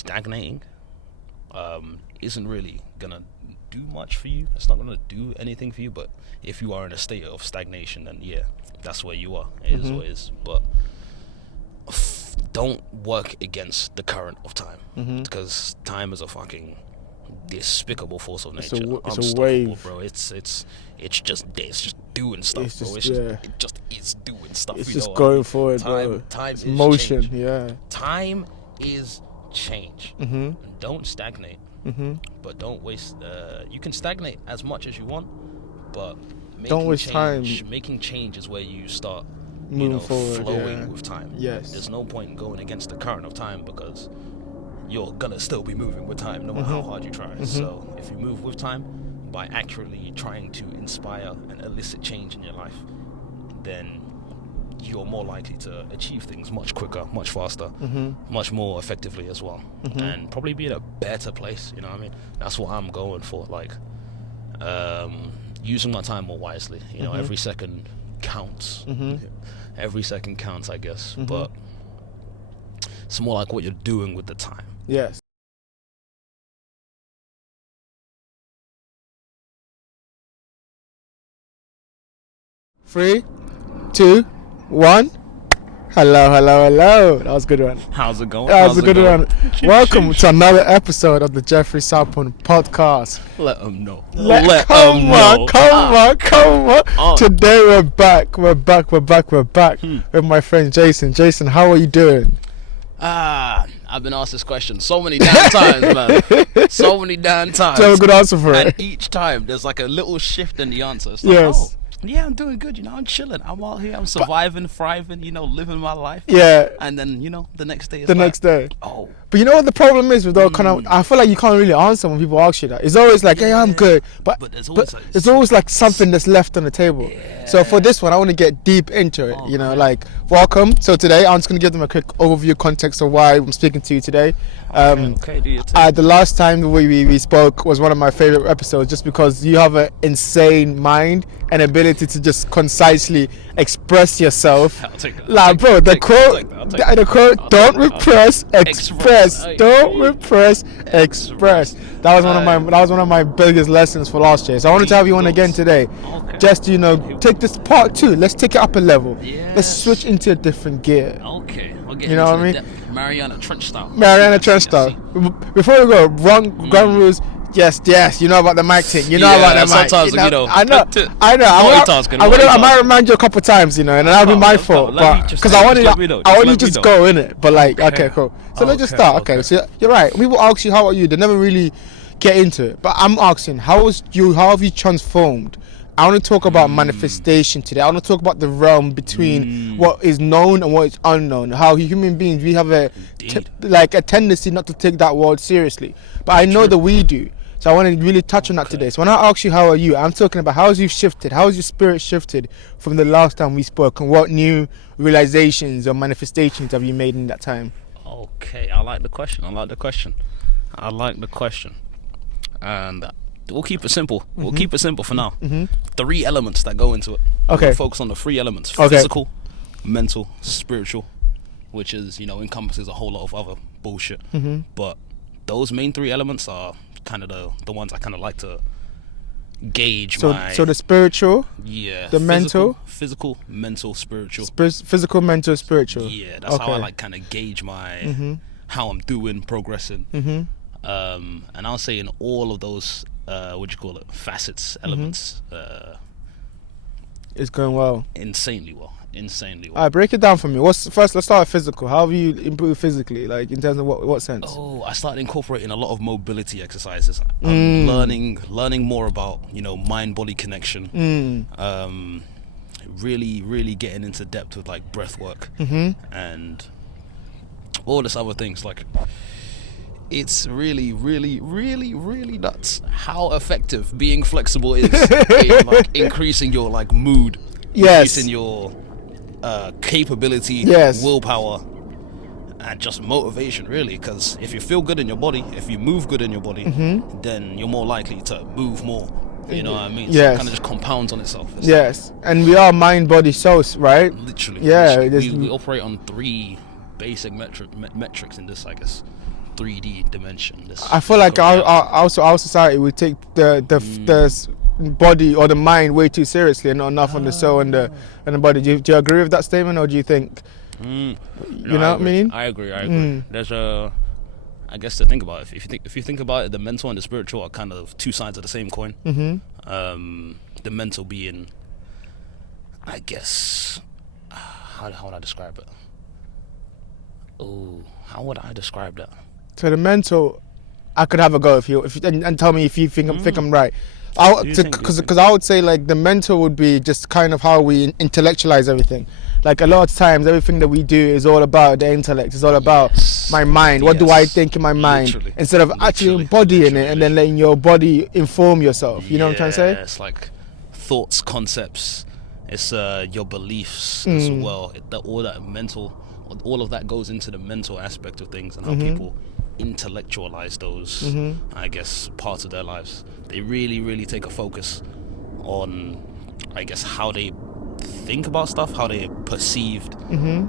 stagnating isn't really gonna do much for you. It's not gonna do anything for you. But if you are in a state of stagnation, then yeah, that's where you are. It is what it is. But don't work against the current of time, because time is a fucking despicable force of nature. It's a wave, bro. It's just doing stuff, bro. It just is doing stuff. It's just going forward, bro. Time is motion. Change. Yeah. Time is change. Don't stagnate. But don't waste. You can stagnate as much as you want, but don't waste time. Making change is where you start moving forward, flowing with time. Yes. There's no point in going against the current of time, because you're gonna still be moving with time no matter how hard you try. So if you move with time by accurately trying to inspire and elicit change in your life, then you're more likely to achieve things much quicker, much faster, much more effectively as well, and probably be in a better place. You know what I mean? That's what I'm going for. Like, using my time more wisely. You know, every second counts. Every second counts, I guess. But it's more like what you're doing with the time. Yes. Three, two, one. Hello. That was a good one. How's it going? That was a good one. Welcome to another episode of the Jeoffrey Sarpong podcast. Let them know. Come on. Today we're back with my friend Jason. Jason, how are you doing? I've been asked this question so many damn times, man. So many damn times. Do you have a good answer for it? And each time there's like a little shift in the answer. It's Yes. Yeah, I'm doing good, I'm chilling. I'm out here, I'm surviving, thriving, living my life. Yeah. And then, the next day next day. Oh. But you know what the problem is with all kind of, I feel like you can't really answer when people ask you that. It's always like, hey, I'm good. But there's always like something that's left on the table. Yeah. So for this one, I want to get deep into it, like, welcome. So today, I'm just going to give them a quick overview context of why I'm speaking to you today. Okay, do your thing. The last time we spoke was one of my favorite episodes, just because you have an insane mind and ability to just concisely express yourself. I'll take that. Like, bro, the quote, don't repress, express. Don't repress, express. That was one of my biggest lessons for last year. So I wanted to have you on again today. Okay. Just take this part 2. Let's take it up a level. Yes. Let's switch into a different gear. Okay. We'll get know what I mean? Mariana Trench style. Before we go, ground rules. Yes, you know about the mic thing. You know about the mic. Sometimes, I know. I might remind you a couple times, and that'll be my fault. Because I want you to just go in it. But okay, cool. So let's just start. Okay, so you're right. People ask you, how are you? They never really get into it. But I'm asking, how have you transformed? I want to talk about manifestation today. I want to talk about the realm between what is known and what is unknown. How human beings, we have a tendency not to take that word seriously. But I know that we do. So I want to really touch on that today. So when I ask you how are you, I'm talking about how has you shifted, how has your spirit shifted from the last time we spoke, and what new realizations or manifestations have you made in that time? Okay, I like the question. And we'll keep it simple. We'll keep it simple for now. 3 elements that go into it. Okay. We'll focus on the 3 elements. Physical, mental, spiritual, which is, encompasses a whole lot of other bullshit. But those main 3 elements are kind of the ones I kind of like to gauge. So the spiritual, physical, mental, spiritual. Physical, mental, spiritual. Yeah, that's how I like kind of gauge my how I'm doing, progressing. And I'll say in all of those facets, elements, it's going well. Insanely well. Alright, break it down for me. Let's start with physical. How have you improved physically? Like, in terms of what sense? I started incorporating a lot of mobility exercises. I'm learning more about, mind-body connection. Really getting into depth with like breath work and all this other things. Like, it's really nuts how effective being flexible is in like increasing your like mood, increasing your capability, willpower, and just motivation, really. Because if you feel good in your body, if you move good in your body, then you're more likely to move more. You know what I mean? So it kind of just compounds on itself. And we are mind, body, soul, right? Literally. Yeah. We operate on 3 basic metrics in this, I guess. 3D dimension. I feel like our society would take the body or the mind way too seriously and not enough on the soul and the body. Do you agree with that statement, or do you think you know what I mean? I agree. There's I guess to think about it, if you think about it, the mental and the spiritual are kind of two sides of the same coin. The mental being, I guess, how would I describe it? Oh, how would I describe that? So the mental, I could have a go if you and tell me if you think I'm right. Because I would say like the mental would be just kind of how we intellectualize everything. Like a lot of times, everything that we do is all about the intellect. It's all about my mind. What do I think in my mind? Instead of actually embodying it and then letting your body inform yourself. You know what I'm trying to say? It's like thoughts, concepts. It's your beliefs as well. All that mental, all of that goes into the mental aspect of things and how people intellectualize those, I guess, parts of their lives. They really, really take a focus on, I guess, how they think about stuff, how they're perceived,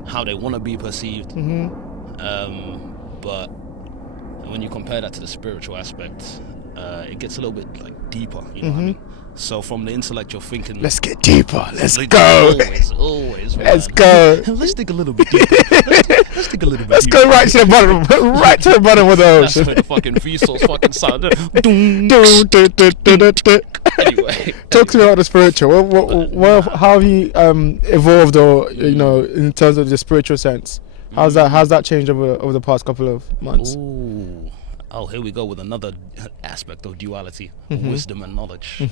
how they want to be perceived. But when you compare that to the spiritual aspect, it gets a little bit like deeper, you know what I mean? So from the intellect, you're thinking, let's get deeper, let's go. Always, man. Let's go. Let's dig a little bit deeper. Let's dig a little bit Let's deeper. go right to the bottom, right to the bottom of the ocean. That's where the fucking Vsauce fucking sound. Anyway, talk to me about the spiritual. How have you evolved, or you know, in terms of the spiritual sense? How's that changed over the past couple of months? Ooh. Oh, here we go with another aspect of duality, wisdom and knowledge.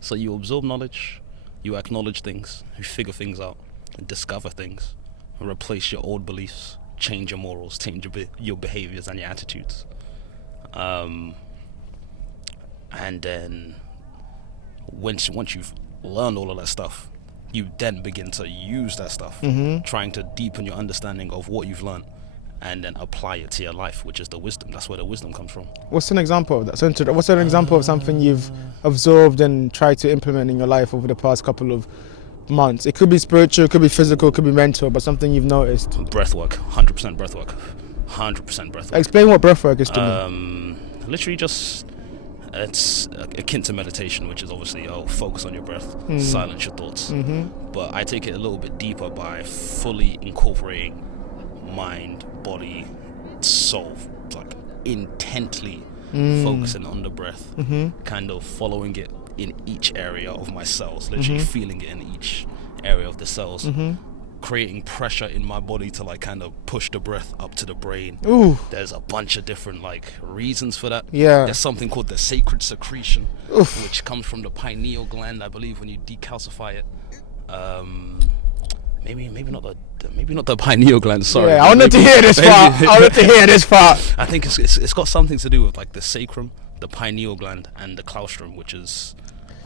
So you absorb knowledge, you acknowledge things, you figure things out, discover things, replace your old beliefs, change your morals, change your behaviors and your attitudes. And then once you've learned all of that stuff, you then begin to use that stuff, trying to deepen your understanding of what you've learned, and then apply it to your life, which is the wisdom. That's where the wisdom comes from. What's an example of that? So what's an example of something you've absorbed and tried to implement in your life over the past couple of months? It could be spiritual, it could be physical, it could be mental, but something you've noticed. Breathwork, 100% breathwork. 100% breathwork. Explain what breathwork is to me. Literally just, it's akin to meditation, which is obviously focus on your breath, silence your thoughts. But I take it a little bit deeper by fully incorporating mind, body, soul, like intently focusing on the breath, kind of following it in each area of my cells, literally feeling it in each area of the cells, creating pressure in my body to like kind of push the breath up to the brain. There's a bunch of different like reasons for that. There's something called the sacred secretion, which comes from the pineal gland, I believe, when you decalcify it. Maybe not the pineal gland. Sorry. I wanted to hear this part. I think it's got something to do with like the sacrum, the pineal gland, and the claustrum, which is,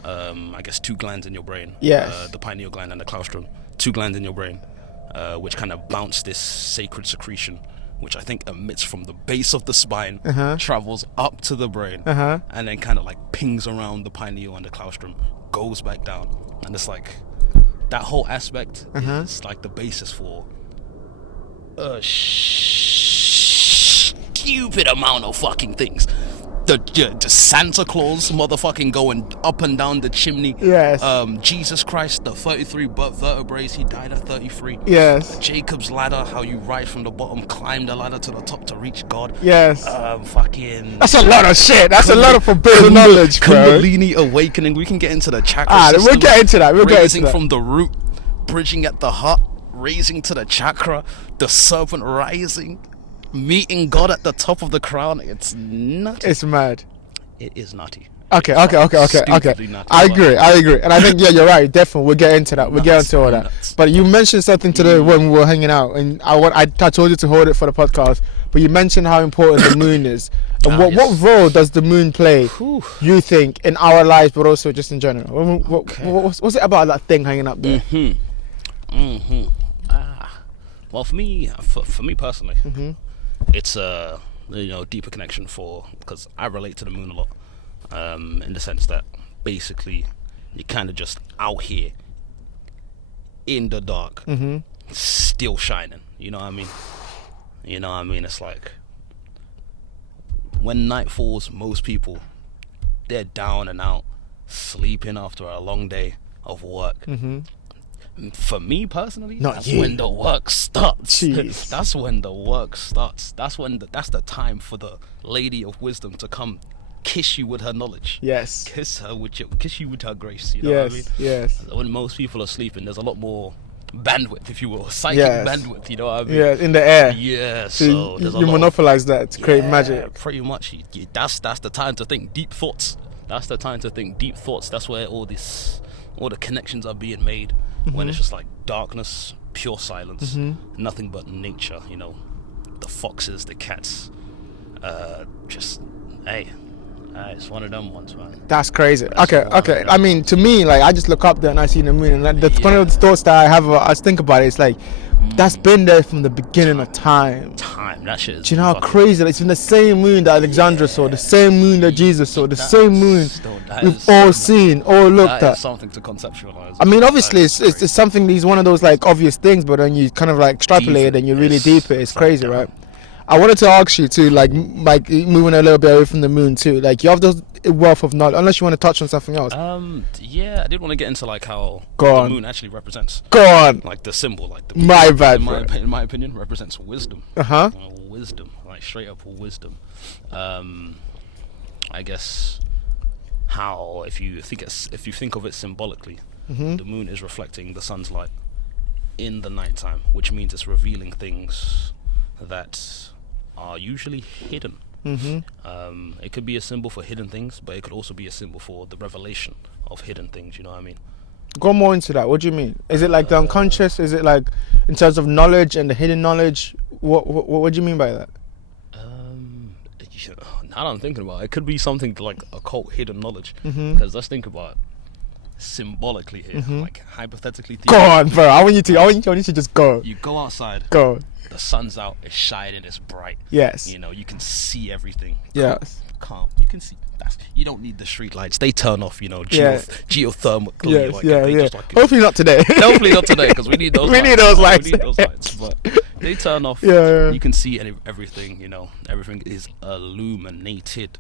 I guess, two glands in your brain. The pineal gland and the claustrum, two glands in your brain, which kind of bounce this sacred secretion, which I think emits from the base of the spine, travels up to the brain, and then kind of like pings around the pineal and the claustrum, goes back down, and it's like. That whole aspect is like the basis for a stupid amount of fucking things. The Santa Claus motherfucking going up and down the chimney. Jesus Christ, the 33 butt vertebrae, he died at 33. Jacob's ladder, how you rise from the bottom, climb the ladder to the top to reach God. Fucking. That's a lot of shit. That's a lot of forbidden knowledge, bro. Kundalini awakening. We can get into the chakra system. We'll get into that. Raising from the root, bridging at the heart, raising to the chakra, the serpent rising. Meeting God at the top of the crown, it's nutty. It's mad. It is nutty. Okay. I agree. And I think, you're right. Definitely, we'll get into that. We'll get into all that. But you mentioned something today when we were hanging out, and I told you to hold it for the podcast, but you mentioned how important the moon is. And what role does the moon play, you think, in our lives, but also just in general? What's it about that thing hanging up there? Well, for me personally, it's a deeper connection because I relate to the moon a lot, in the sense that basically you're kind of just out here in the dark, still shining. You know what I mean? It's like when night falls, most people, they're down and out, sleeping after a long day of work. For me personally, that's when the work starts. That's when the work starts. That's the time for the lady of wisdom to come kiss you with her knowledge. Yes. Kiss you with her grace. You know what I mean? Yes. When most people are sleeping, there's a lot more bandwidth, if you will, psychic bandwidth. You know what I mean? Yeah, in the air. Yeah. So you monopolize that to create magic. Pretty much. That's the time to think deep thoughts. That's the time to think deep thoughts. That's where all the connections are being made. When it's just like darkness, pure silence, nothing but nature, you know, the foxes, the cats, it's one of them ones, man. That's crazy. Okay. I mean, to me, like, I just look up there and I see the moon, and like, one of the thoughts that I have, I think about it, it's like, that's been there from the beginning of time. That shit is. Do you know how crazy? It's been the same moon that Alexandra saw, the same moon that Jesus saw, the same moon we've all seen, all looked at. That is something to conceptualize. I mean, obviously, it's something. These one of those like obvious things, but when you kind of like extrapolate it and you really deep it, it's crazy, right? I wanted to ask you too, like moving a little bit away from the moon too. Like, you have this wealth of knowledge. Unless you want to touch on something else. I did want to get into like how the moon actually represents. Go on. Like the symbol, like the my bad. In my opinion, represents wisdom. Wisdom, like straight up wisdom. I guess how if you think of it symbolically, the moon is reflecting the sun's light in the nighttime, which means it's revealing things that are usually hidden. It could be a symbol for hidden things, but it could also be a symbol for the revelation of hidden things. You know what I mean? Go more into that. What do you mean? Is it like the unconscious? Is it like in terms of knowledge and the hidden knowledge? What do you mean by that? Now that I'm thinking about it, it could be something like occult hidden knowledge. Because let's think about it symbolically here, like hypothetically. Go on, bro. I want you to just go. You go outside. Go. The sun's out. It's shining. It's bright. Yes. You know, you can see everything. Yes. Calm. You can see. You don't need the street lights. They turn off. You know, geothermally. Yes. Hopefully not today. Hopefully not today, because we need those. We need those lights. But they turn off. You can see everything. You know, everything is illuminated.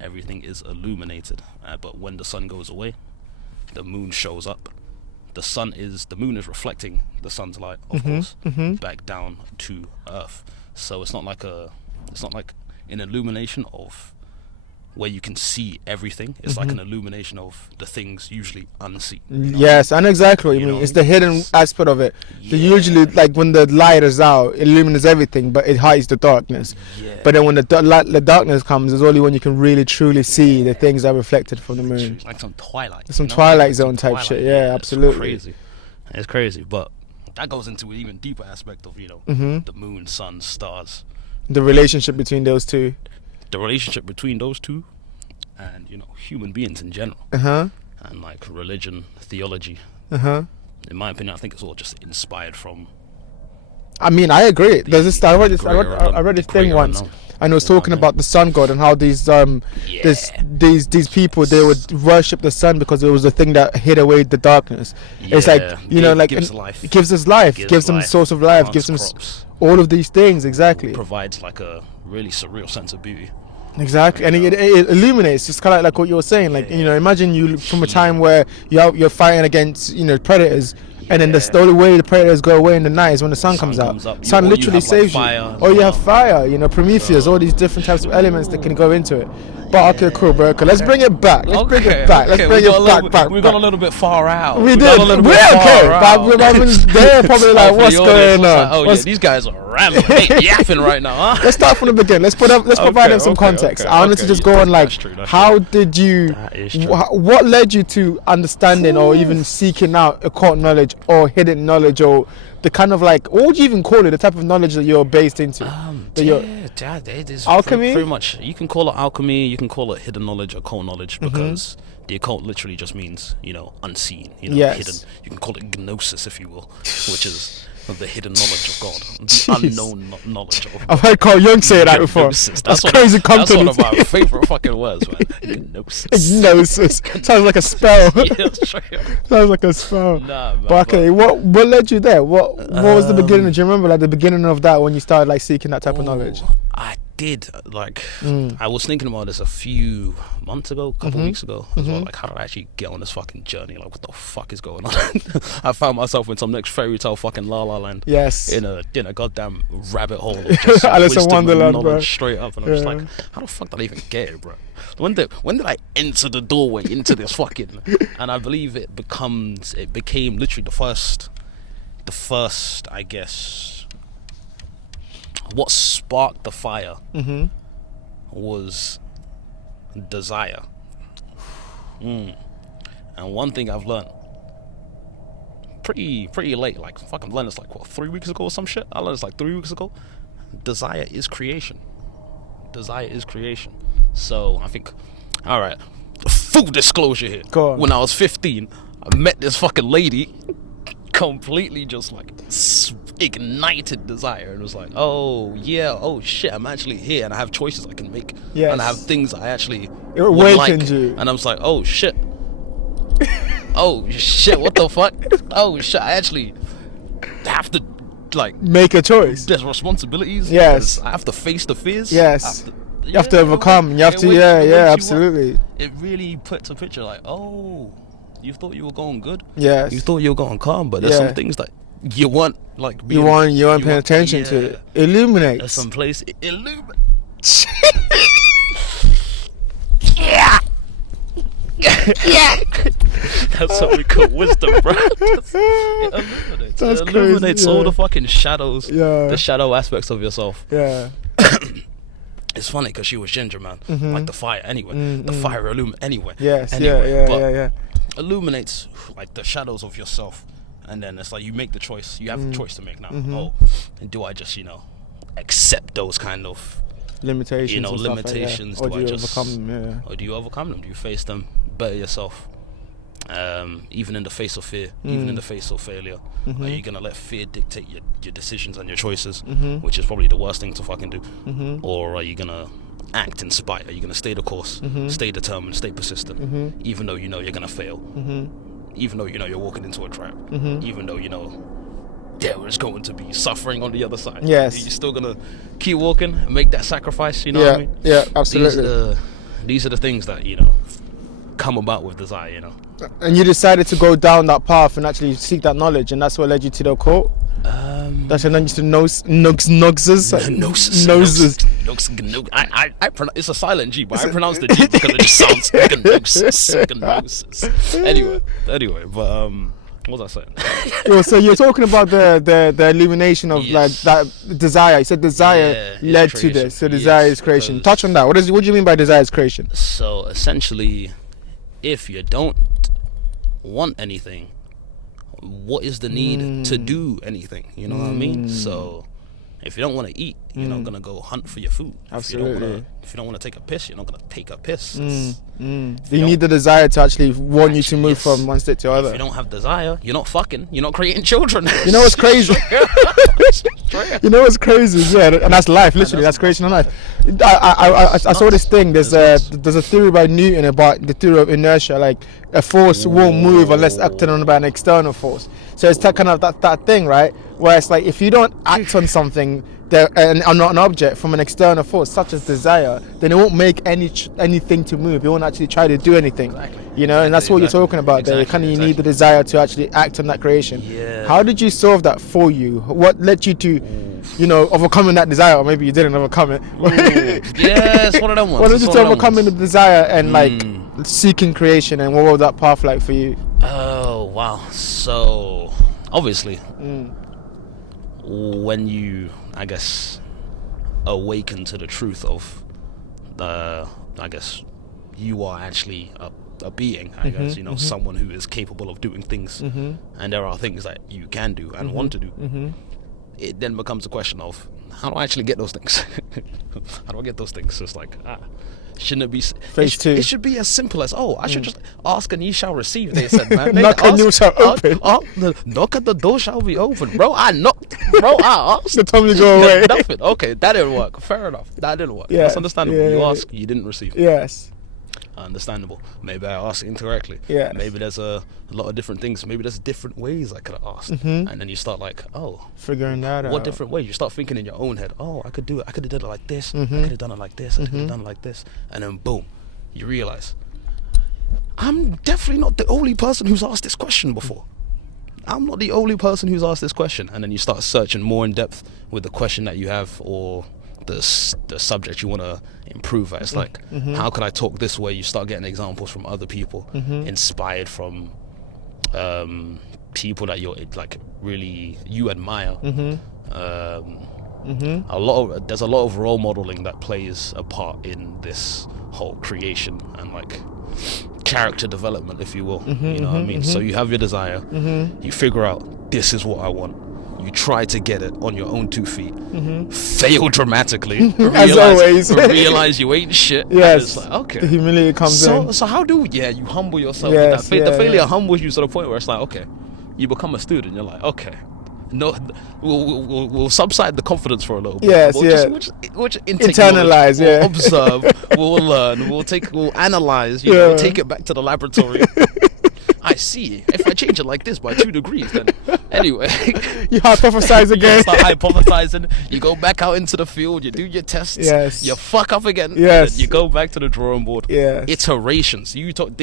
Everything is illuminated. But when the sun goes away, the moon shows up. The moon is reflecting the sun's light, of course, back down to Earth. So it's not like an illumination of where you can see everything. It's like an illumination of the things usually unseen. Yes, I know exactly what you mean. It's the hidden aspect of it. So usually, like when the light is out, it illumines everything, but it hides the darkness. But then when the darkness comes, it's only when you can really truly see the things that are reflected from the moon. Like some Twilight. Some Twilight Zone type shit. Yeah, absolutely. It's crazy, but that goes into an even deeper aspect of the moon, sun, stars. The relationship between those two. The relationship between those two and human beings in general, and like religion, theology. In my opinion, I think it's all just inspired from. I mean, I agree. There's this. I read this thing once, and it was talking about the sun god and how these people, they would worship the sun because it was the thing that hid away the darkness. It's like like gives life. It gives us life, gives them source of life, gives them all of these things. Exactly. Provides like a really surreal sense of beauty. Exactly, and it illuminates, just kind of like what you were saying. Like imagine you from a time where you're fighting against predators, and then the only way the predators go away in the night is when the sun comes out. Sun literally saves you. Or you have fire, Prometheus, all these different types of elements that can go into it. But okay, cool, bro. Let's bring it back. Let's bring it back. We got a little bit far out. We did. We're okay. But they're probably like, what's going on? These guys are rambling, yapping right now, huh? Let's start from the beginning. Let's provide them some context. I wanted to just go on like, how did you? What led you to understanding or even seeking out occult knowledge or hidden knowledge or the kind of like, what would you even call it? The type of knowledge that you're based into. Alchemy. Pretty much. You can call it alchemy. You can call it hidden knowledge, occult knowledge, because the occult literally just means unseen. Hidden. You can call it gnosis, if you will, which is the hidden knowledge of God, the unknown knowledge of God. I've heard Carl Jung say that before. That's crazy. That's one of my favorite fucking words, man. Gnosis. Gnosis. Sounds like a spell. Sounds like a spell. Nah, man, but okay, what led you there? What was the beginning? Do you remember like the beginning of that when you started like seeking that type of knowledge? I did. Like, I was thinking about this a few months ago, a couple weeks ago as well. Like, how did I actually get on this fucking journey? Like, what the fuck is going on? I found myself in some next fairy tale fucking La La Land. Yes. In a goddamn rabbit hole of just Alice in Wonderland, bro. Straight up, and I'm just like, how the fuck did I even get it, bro? When did I enter the doorway into this fucking? And I believe it became literally the first, I guess. What sparked the fire was desire. And one thing I've learned pretty late, like fucking learned this like 3 weeks ago or some shit. I learned this like 3 weeks ago. Desire is creation. So I think, all right, full disclosure here. Go on. When I was 15, I met this fucking lady, completely just like ignited desire, and was like, oh yeah, oh shit, I'm actually here, and I have choices I can make, and I have things I actually would like, you. and I'm just like, oh shit, oh shit, what the fuck, oh shit, I actually have to like make a choice. There's responsibilities. Yes, I have to face the fears. Yes. You have to overcome. You have to, absolutely. It really puts a picture like, oh, you thought you were going good. Yes. You thought you were going calm, but there's some things that you want, like you weren't paying attention to. It illuminates. There's some place it illuminates. Yeah. That's what we call wisdom, bro. It illuminates. That's it illuminates crazy, all the fucking shadows. Yeah. The shadow aspects of yourself. Yeah. It's funny because she was ginger, man. Like the fire, anyway. The fire illuminates anyway. Yes. Anyway, Yeah. Illuminates like the shadows of yourself, and then it's like you make the choice. You have the choice to make now. Oh, and do I just accept those kind of limitations? Limitations. Like, or do you overcome them? Yeah. Or do you overcome them? Do you face them? Better yourself. Even in the face of fear, even in the face of failure, are you gonna let fear dictate your decisions and your choices, which is probably the worst thing to fucking do, or are you gonna act in spite? Are you gonna stay the course, stay determined, stay persistent, even though you know you're gonna fail, even though you know you're walking into a trap, even though you know there's going to be suffering on the other side? Yes, you're still gonna keep walking and make that sacrifice. You know what I mean? Yeah, absolutely. These are the things that come about with desire. And you decided to go down that path and actually seek that knowledge, and that's what led you to the quote. That's led you to noses. It's a silent G, but I pronounce the G because it just sounds gnosis. Anyway, but what was I saying? So you're talking about the illumination of like that desire. You said desire led to this. So desire is creation. Touch on that. What do you mean by desire is creation? So essentially, if you don't want anything, what is the need to do anything? You know what I mean? So if you don't want to eat, you're not gonna go hunt for your food. Absolutely. If you don't want to take a piss, you're not gonna take a piss. You need the desire to actually want you to move from one state to the other. If you don't have desire, you're not fucking. You're not creating children. You know what's crazy? You know what's crazy? Yeah, and that's life. Literally, that's creation of life. I saw this thing. There's a theory by Newton about the theory of inertia. Like a force won't move unless acted on by an external force. So it's that kind of that thing, right? Where it's like if you don't act on something and not an object from an external force such as desire, then it won't make anything to move. It won't actually try to do anything. Exactly. And that's what you're talking about there. You need the desire to actually act on that creation. How did you solve that for you? What led you to overcoming that desire? Or maybe you didn't overcome it. Yeah, it's one of them ones. What led you to overcoming the desire and like seeking creation, and what was that path like for you? Oh wow. So obviously when you, I guess, awaken to the truth of I guess you are actually a being, I guess, someone who is capable of doing things, and there are things that you can do and want to do. It then becomes a question of how do I actually get those things? How do I get those things? So it's like, shouldn't it be phase 2? It should be as simple as I should just ask and ye shall receive. They said, man. Knock and you shall open. Knock and the door shall be open, bro. I knocked, bro. I asked. The time you go away. Nothing. Okay, that didn't work. Fair enough. That didn't work. That's understandable. You asked, you didn't receive. Yes. Understandable. Maybe I asked incorrectly. Yeah. Maybe there's a lot of different things. Maybe there's different ways I could have asked. And then you start like, figuring that out. What different ways? You start thinking in your own head. Oh, I could do it. I could have done it like this. I could have done it like this. I could have done it like this. And then boom, you realize, I'm definitely not the only person who's asked this question before. I'm not the only person who's asked this question. And then you start searching more in depth with the question that you have, or the subject you want to improve at. It's like, how can I talk this way? You start getting examples from other people, inspired from people that you're like really you admire. There's a lot of role modeling that plays a part in this whole creation and like character development, if you will. You know what I mean? So you have your desire, you figure out this is what I want. You try to get it on your own 2 feet, fail dramatically, as always, realize you ain't shit. Yes, it's like, okay, the humility comes in. So how do you humble yourself? With that. The failure humbles you to the point where it's like, okay, you become a student. You're like, okay, no, we'll subside the confidence for a little bit. Yes, we'll internalize, we'll observe, we'll learn, we'll analyze. We'll take it back to the laboratory. I see. If I change it like this by 2 degrees, then anyway. You hypothesize again. You start hypothesizing. You go back out into the field. You do your tests. Yes. You fuck up again. Yes. And then you go back to the drawing board. Yes. Iterations. You told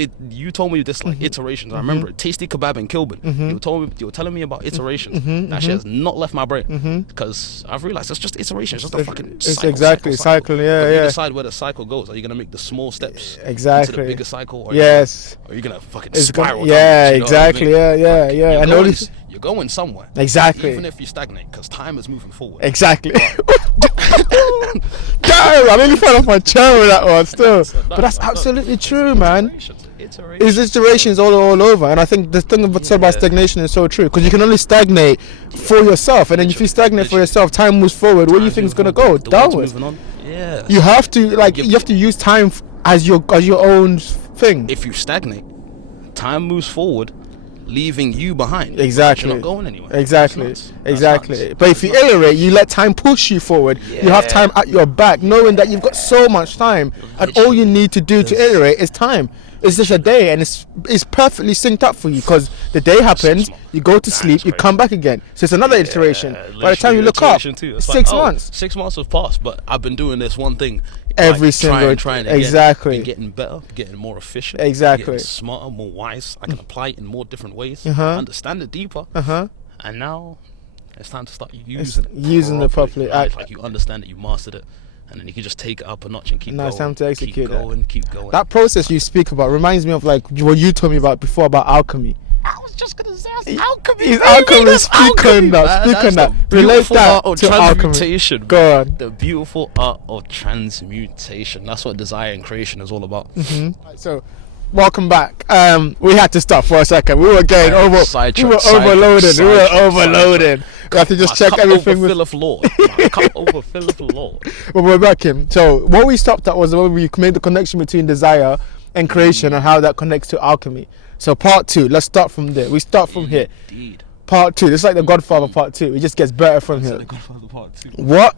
me this like iterations. I remember it. Tasty Kebab in Kilburn. You were telling me about iterations. That shit has not left my brain because I've realized it's just iterations. It's just a fucking cycle. Exactly cycle. Yeah, but yeah. You decide where the cycle goes. Are you gonna make the small steps exactly into the bigger cycle? Or yes. Are you gonna fucking spiral? Yeah, exactly. I mean? Yeah. You're going somewhere. Exactly. Even if you stagnate, because time is moving forward. Exactly. Damn, I really fell off my chair with that one still. But that's absolutely true, man. It's iterations all over, and I think the thing about stagnation is so true, because you can only stagnate for yourself, and then if you stagnate for yourself, time moves forward. Where do you think it's gonna go? Downwards. Yeah. You have to use time as your own thing. If you stagnate, time moves forward, leaving you behind. Exactly. You're not going anywhere. Exactly. But if you iterate, you let time push you forward. Yeah. You have time at your back, knowing that you've got so much time, and all you need to do to iterate is time. It's just a day, and it's perfectly synced up for you, because the day happens, you go to sleep, you come back again. So it's another iteration. By the time you look up, 6 months. 6 months have passed, but I've been doing this one thing every single trying exactly. Been getting better, getting more efficient, exactly, getting smarter, more wise. I can apply it in more different ways, understand it deeper, and now it's time to start using it properly. Like you understand it, you mastered it. And then you can just take it up a notch and keep going. It's time to execute keep going. That process you speak about reminds me of like what you told me about before about alchemy. I was just gonna say alchemy. He's alchemy. Speak on that. Relate that to transmutation. Alchemy. Go on. The beautiful art of transmutation. That's what desire and creation is all about. So, welcome back. We had to stop for a second. We were getting overloaded. We have to just check everything. Come over, Philip Lord. But we're back in. So what we stopped at was when we made the connection between desire and creation and how that connects to alchemy. So part 2. Let's start from there. We start from here. Indeed. Part 2. It's like the Godfather part 2. It just gets better from here. The Godfather part 2. What?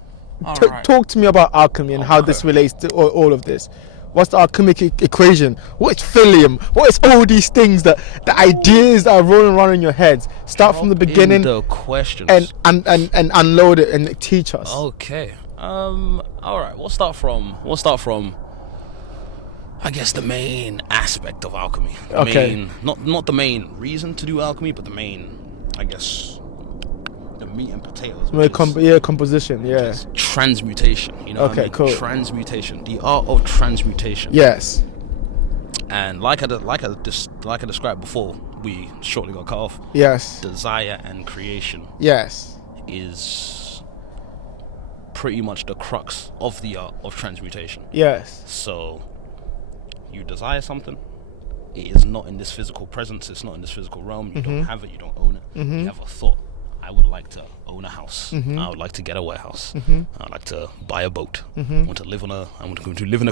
Talk to me about alchemy and how this relates to all of this. What's the alchemic equation? What is philium? What is all these things, the ideas that are rolling around in your heads? Start from the beginning, the questions, and unload it and teach us. Okay. All right. We'll start from I guess the main aspect of alchemy. Not the main reason to do alchemy, but the main, I guess, the meat and potatoes. Composition. Yeah. Transmutation. You know. Okay. What I mean? Cool. Transmutation. The art of transmutation. Yes. And like I described before, we shortly got cut off. Yes. Desire and creation. Yes. Is pretty much the crux of the art of transmutation. Yes. So, you desire something. It is not in this physical presence. It's not in this physical realm. You don't have it. You don't own it. You have a thought. I would like to own a house. I would like to get a warehouse. I'd like to buy a boat. I want to live in a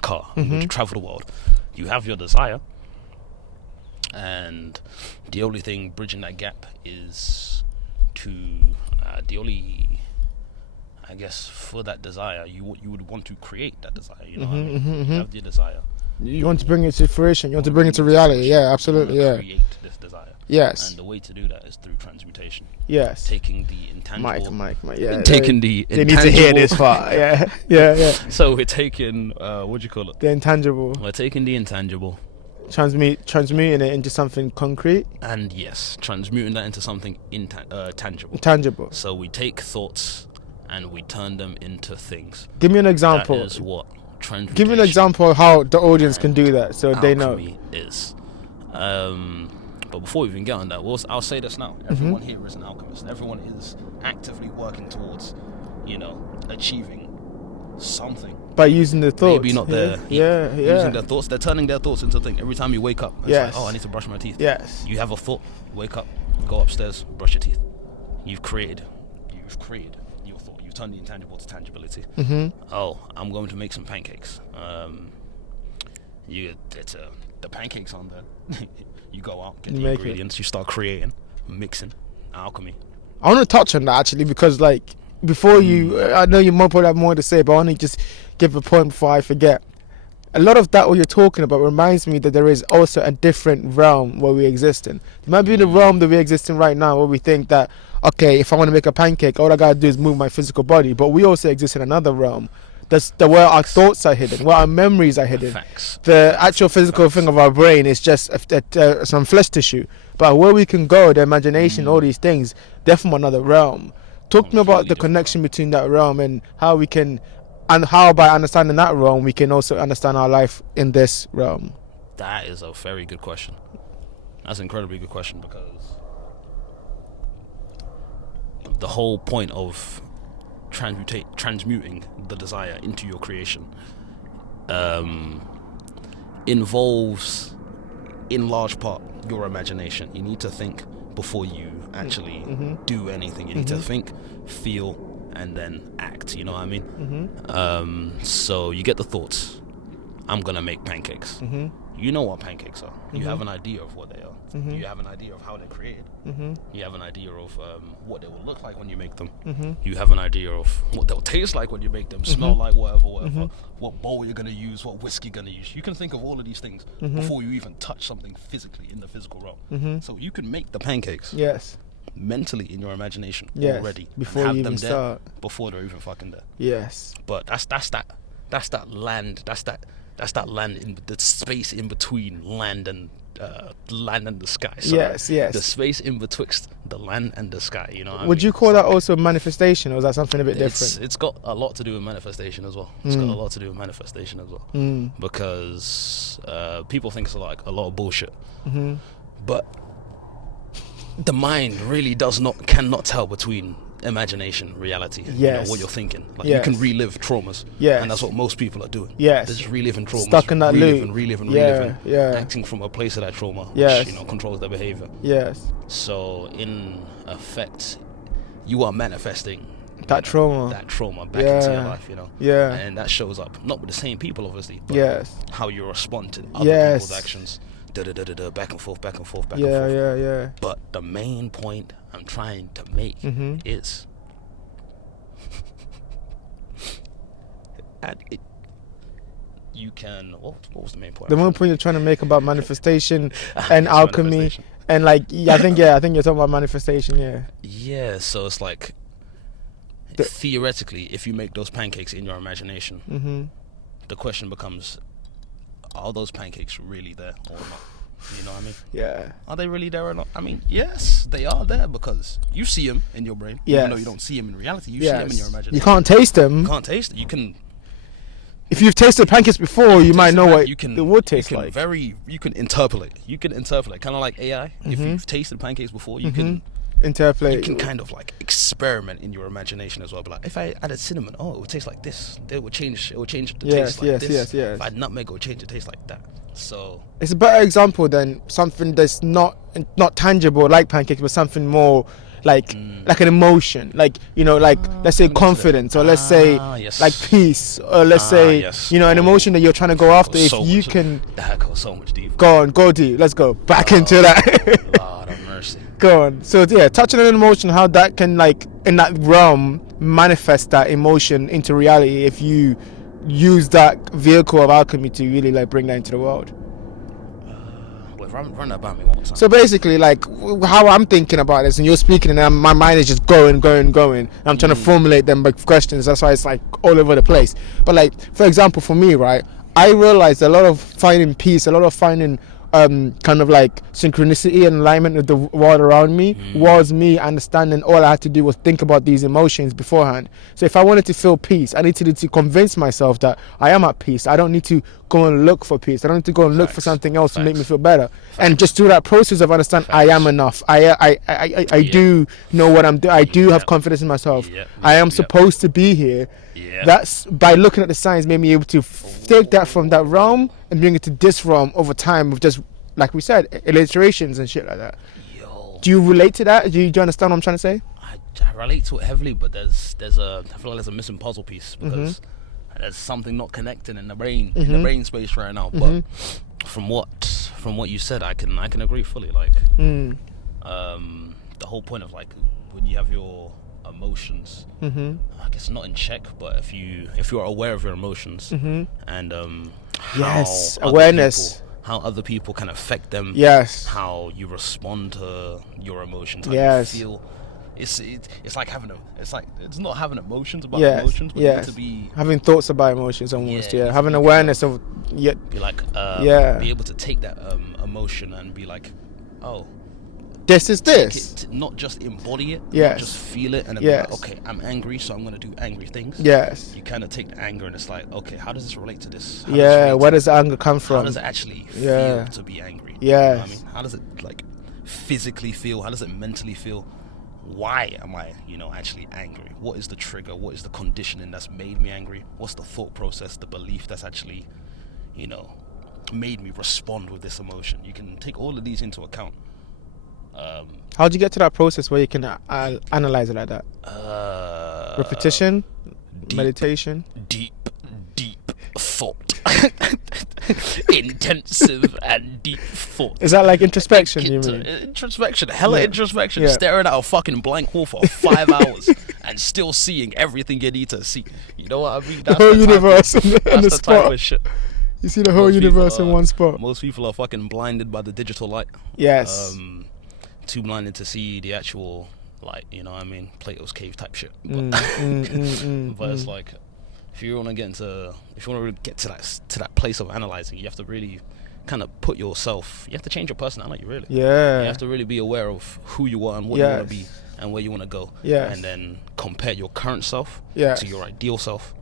car. I want to travel the world. You have your desire, and the only thing bridging that gap is I guess for that desire, you would want to create that desire. You know what I mean? You have the desire. You want to bring it to fruition. You want to bring it to reality. Yeah, absolutely. Yeah. Create this desire. Yes. And the way to do that is through transmutation. Yes. Taking the intangible. Mike. Yeah. Taking the They intangible. need to hear this part. Yeah. So we're taking what do you call it? The intangible. We're taking the intangible. Transmuting it into something concrete. And yes, transmuting that into something tangible. Tangible. So we take thoughts and we turn them into things. Give me an example. That is what transmutation. Give me an example of how the audience can do that, so they know. Is. But before we even get on that, I'll say this now. Everyone here is an alchemist. Everyone is actively working towards, achieving something. By using the thoughts. Maybe not using their thoughts. They're turning their thoughts into things. Every time you wake up, it's like, I need to brush my teeth. Yes. You have a thought, wake up, go upstairs, brush your teeth. You've created your thought. You've turned the intangible to tangibility. Oh, I'm going to make some pancakes. The pancakes on there. You go out, get the ingredients, you start creating, mixing, alchemy. I want to touch on that actually, because before I know you might have more to say, but I want to just give a point before I forget. A lot of that what you're talking about reminds me that there is also a different realm where we exist in. There might be the realm that we exist in right now where we think that, okay, if I want to make a pancake, all I gotta do is move my physical body. But we also exist in another realm. That's where our thoughts are hidden, where our memories are hidden. The actual physical thing of our brain is just some flesh tissue. But where we can go, the imagination, all these things, they're from another realm. Talk to me about the connection between that realm and how we can, and how by understanding that realm, we can also understand our life in this realm. That is a very good question. That's an incredibly good question, because the whole point of transmuting the desire into your creation involves, in large part, your imagination. You need to think before you actually do anything. You need to think, feel, and then act. You know what I mean? So you get the thoughts. I'm gonna make pancakes. You know what pancakes are. You have an idea of what they are. You have an idea of how they're created. You have an idea of what they will look like when you make them. You have an idea of what they'll taste like when you make them, smell like, whatever. What bowl you're gonna use, what whiskey you're gonna use. You can think of all of these things before you even touch something physically in the physical realm. So you can make the pancakes. Yes. Mentally in your imagination already, before you even start, before they're even fucking there. Yes. But that's that land. That's that land in the space in between land and the sky. Sorry. Yes. The space in betwixt the land and the sky. You know. Would you call that also manifestation, or is that something a bit different? It's got a lot to do with manifestation as well. Because people think it's like a lot of bullshit, but the mind really cannot tell between imagination, reality, what you're thinking. You can relive traumas, and that's what most people are doing. They're just reliving traumas, stuck in that loop, reliving, acting from a place of that trauma, which controls their behavior. So in effect, you are manifesting that trauma back into your life, and that shows up not with the same people, obviously, but how you respond to other people's actions. Back and forth. But the main point I'm trying to make is you can. What was the main point? The main point you're trying to make about manifestation and alchemy, and I think you're talking about manifestation. Yeah. So it's like theoretically, if you make those pancakes in your imagination, the question becomes, are those pancakes really there or not? You know what I mean? Yeah. Are they really there or not? I mean, yes, they are there because you see them in your brain. Even though you don't see them in reality, you see them in your imagination. You can't taste them. You can't taste it. You can. If you've tasted pancakes before, you might know what it would taste like. You can interpolate. You can interpolate, kind of like AI. If you've tasted pancakes before, you can interpolate. You can kind of like experiment in your imagination as well. But like, if I added cinnamon, it would taste like this. It would change the taste like this. If I add nutmeg, it would change the taste like that. So it's a better example than something that's not tangible like pancakes, but something more like an emotion, let's say confidence, or let's say like peace, or let's say an emotion that you're trying to go after. If you can, that goes so much deeper. Go deep. Let's go back into that. Lord of mercy. Go on. So touching on an emotion, how that can in that realm manifest that emotion into reality if you use that vehicle of alchemy to really like bring that into the world? Run that about me one more time. So basically, like how I'm thinking about this, and you're speaking, and my mind is just going. I'm trying to formulate them by questions. That's why it's like all over the place. But like, for example, for me, right, I realized a lot of finding peace, a lot of finding kind of like synchronicity and alignment with the world around me was me understanding all I had to do was think about these emotions beforehand. So if I wanted to feel peace, I needed to convince myself that I am at peace. I don't need to go and look for peace. I don't need to go and look for something else to make me feel better. And just through that process of understand I am enough. I do know what I'm doing. I do have confidence in myself. I am supposed to be here. That's by looking at the signs made me able to take that from that realm and bring it to this realm over time with just, like we said, alliterations and shit like that. Do you relate to that? Do you understand what I'm trying to say? I relate to it heavily, but I feel like there's a missing puzzle piece because there's something not connecting in the brain, in the brain space right now. But from what you said, I can agree fully. Like the whole point of like when you have your emotions, I guess not in check, but if you're aware of your emotions and awareness, how other people can affect them, how you respond to your emotions, how you feel. It's like it's not having emotions about emotions, but you need to be having thoughts about emotions almost. Having awareness of be like be able to take that emotion and be like, oh, this is this. Not just embody it, not just feel it and then be like, okay, I'm angry, so I'm going to do angry things. You kind of take the anger and it's like, okay, how does this relate to this? Where does the anger come from? How does it actually feel to be angry? You know what I mean? How does it like physically feel? How does it mentally feel? Why am I, actually angry? What is the trigger? What is the conditioning that's made me angry? What's the thought process, the belief that's actually, made me respond with this emotion? You can take all of these into account. How'd you get to that process where you can analyze it like that? Repetition, meditation, deep thought, intensive and deep thought. Is that like introspection? You mean introspection? Hella introspection. Staring at a fucking blank wall for 5 hours and still seeing everything you need to see. You know what I mean? That's the whole universe in the spot. Type of shit. You see the whole universe in one spot. Most people are fucking blinded by the digital light. Too blinded to see the actual light, Plato's cave type shit. But it's like, if you want to get to that place of analyzing, you have to really kind of put yourself, you have to change your personality, really. You have to really be aware of who you are and what you want to be and where you want to go. And then compare your current self to your ideal self,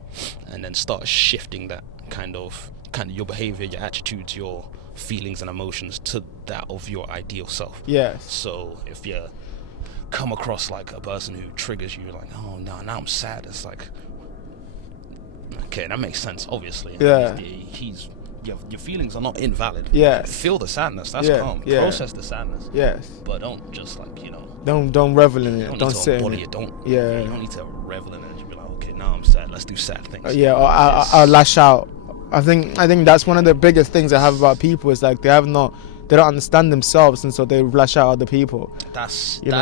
and then start shifting that kind of your behavior, your attitudes, your feelings and emotions to that of your ideal self. So if you come across like a person who triggers you, like, oh no, now I'm sad, it's like, okay, that makes sense, obviously. Your feelings are not invalid. Feel the sadness, that's calm. Process the sadness. But don't just like, don't revel in it. Don't sit in it. You don't need to revel in it. You be like, okay, now I'm sad, let's do sad things. Or I'll lash out. I think that's one of the biggest things I have about people is like they don't understand themselves, and so they lash out other people. That's the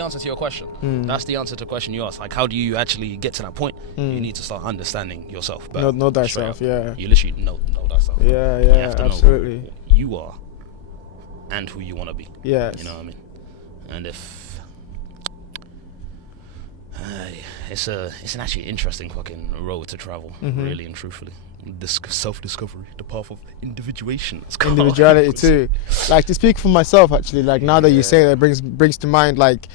answer to your question. That's the answer to the question you asked. Like, how do you actually get to that point? You need to start understanding yourself better. Know thyself. You literally know thyself. You have to absolutely know who you are and who you want to be. You know what I mean? And if it's an actually interesting fucking road to travel, really and truthfully. This self-discovery, the path of individuation. Individuality too. Like, to speak for myself, actually, like now that you say that, brings to mind, like,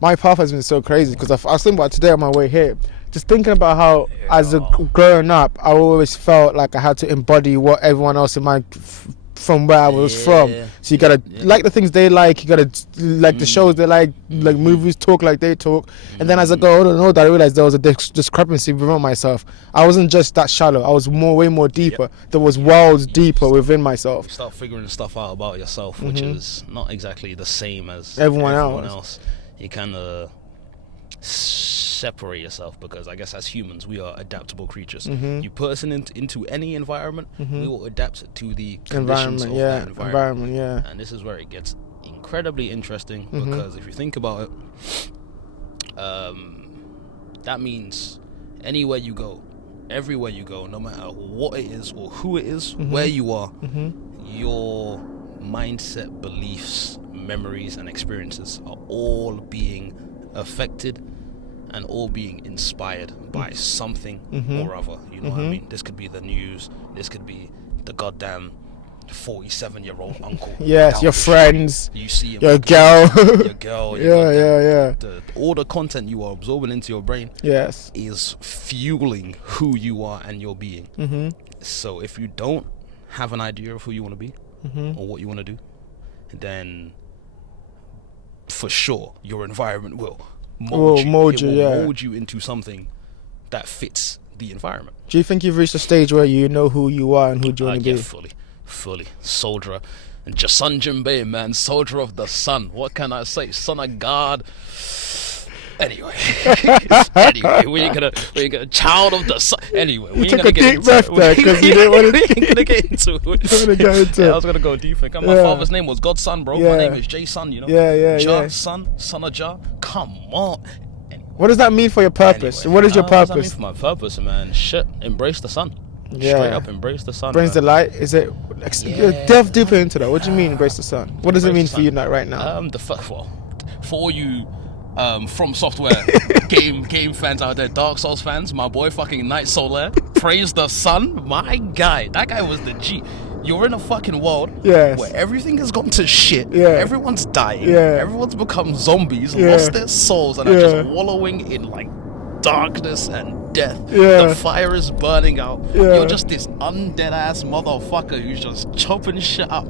my path has been so crazy because I was thinking about today on my way here, just thinking about how growing up I always felt like I had to embody what everyone else from where I was from. So you gotta like the things they like, you gotta like the shows they like movies, talk like they talk. And then as I go older, I realized there was a discrepancy within myself. I wasn't just that shallow, I was way more deeper. There was worlds deeper within myself. You start figuring stuff out about yourself, which is not exactly the same as everyone else. You kind of separate yourself, because I guess as humans we are adaptable creatures. You put us into any environment, we will adapt to the conditions of that environment. And this is where it gets incredibly interesting, because if you think about it, that means anywhere you go, everywhere you go, no matter what it is or who it is, where you are, your mindset, beliefs, memories, and experiences are all being affected and all being inspired by something or other. You know what I mean? This could be the news. This could be the goddamn 47-year-old uncle. Yes, your friends. You see him. Your girl. Your girl. Yeah. All the content you are absorbing into your brain. Yes. Is fueling who you are and your being. So if you don't have an idea of who you want to be or what you want to do, then for sure your environment will mold you into something that fits the environment. Do you think you've reached a stage where you know who you are and who do you want to be? Fully. Soldier and Jason Jimbe, man, soldier of the sun. What can I say? Son of God. Anyway, we ain't gonna child of the sun. Anyway, we ain't gonna get into it. We ain't gonna get into it. I was gonna go deep. My father's name was Godson, bro. My name is Jason, you know. Jah, son of Jah. Come on. Anyway. What does that mean for your purpose? Anyway, what is your purpose? What does that mean for my purpose, man? Shit, embrace the sun. Straight up embrace the sun. Brings the light. Is it? Delve deeper into that. What do you mean embrace the sun? What does it mean for you right now? For all you From Software game fans out there, Dark Souls fans, my boy fucking Night Solar, praise the sun. My guy, that guy was the G. You're in a fucking world where everything has gone to shit. Everyone's dying. Everyone's become zombies, lost their souls, and are just wallowing in like darkness and death. The fire is burning out. You're just this undead ass motherfucker who's just chopping shit up.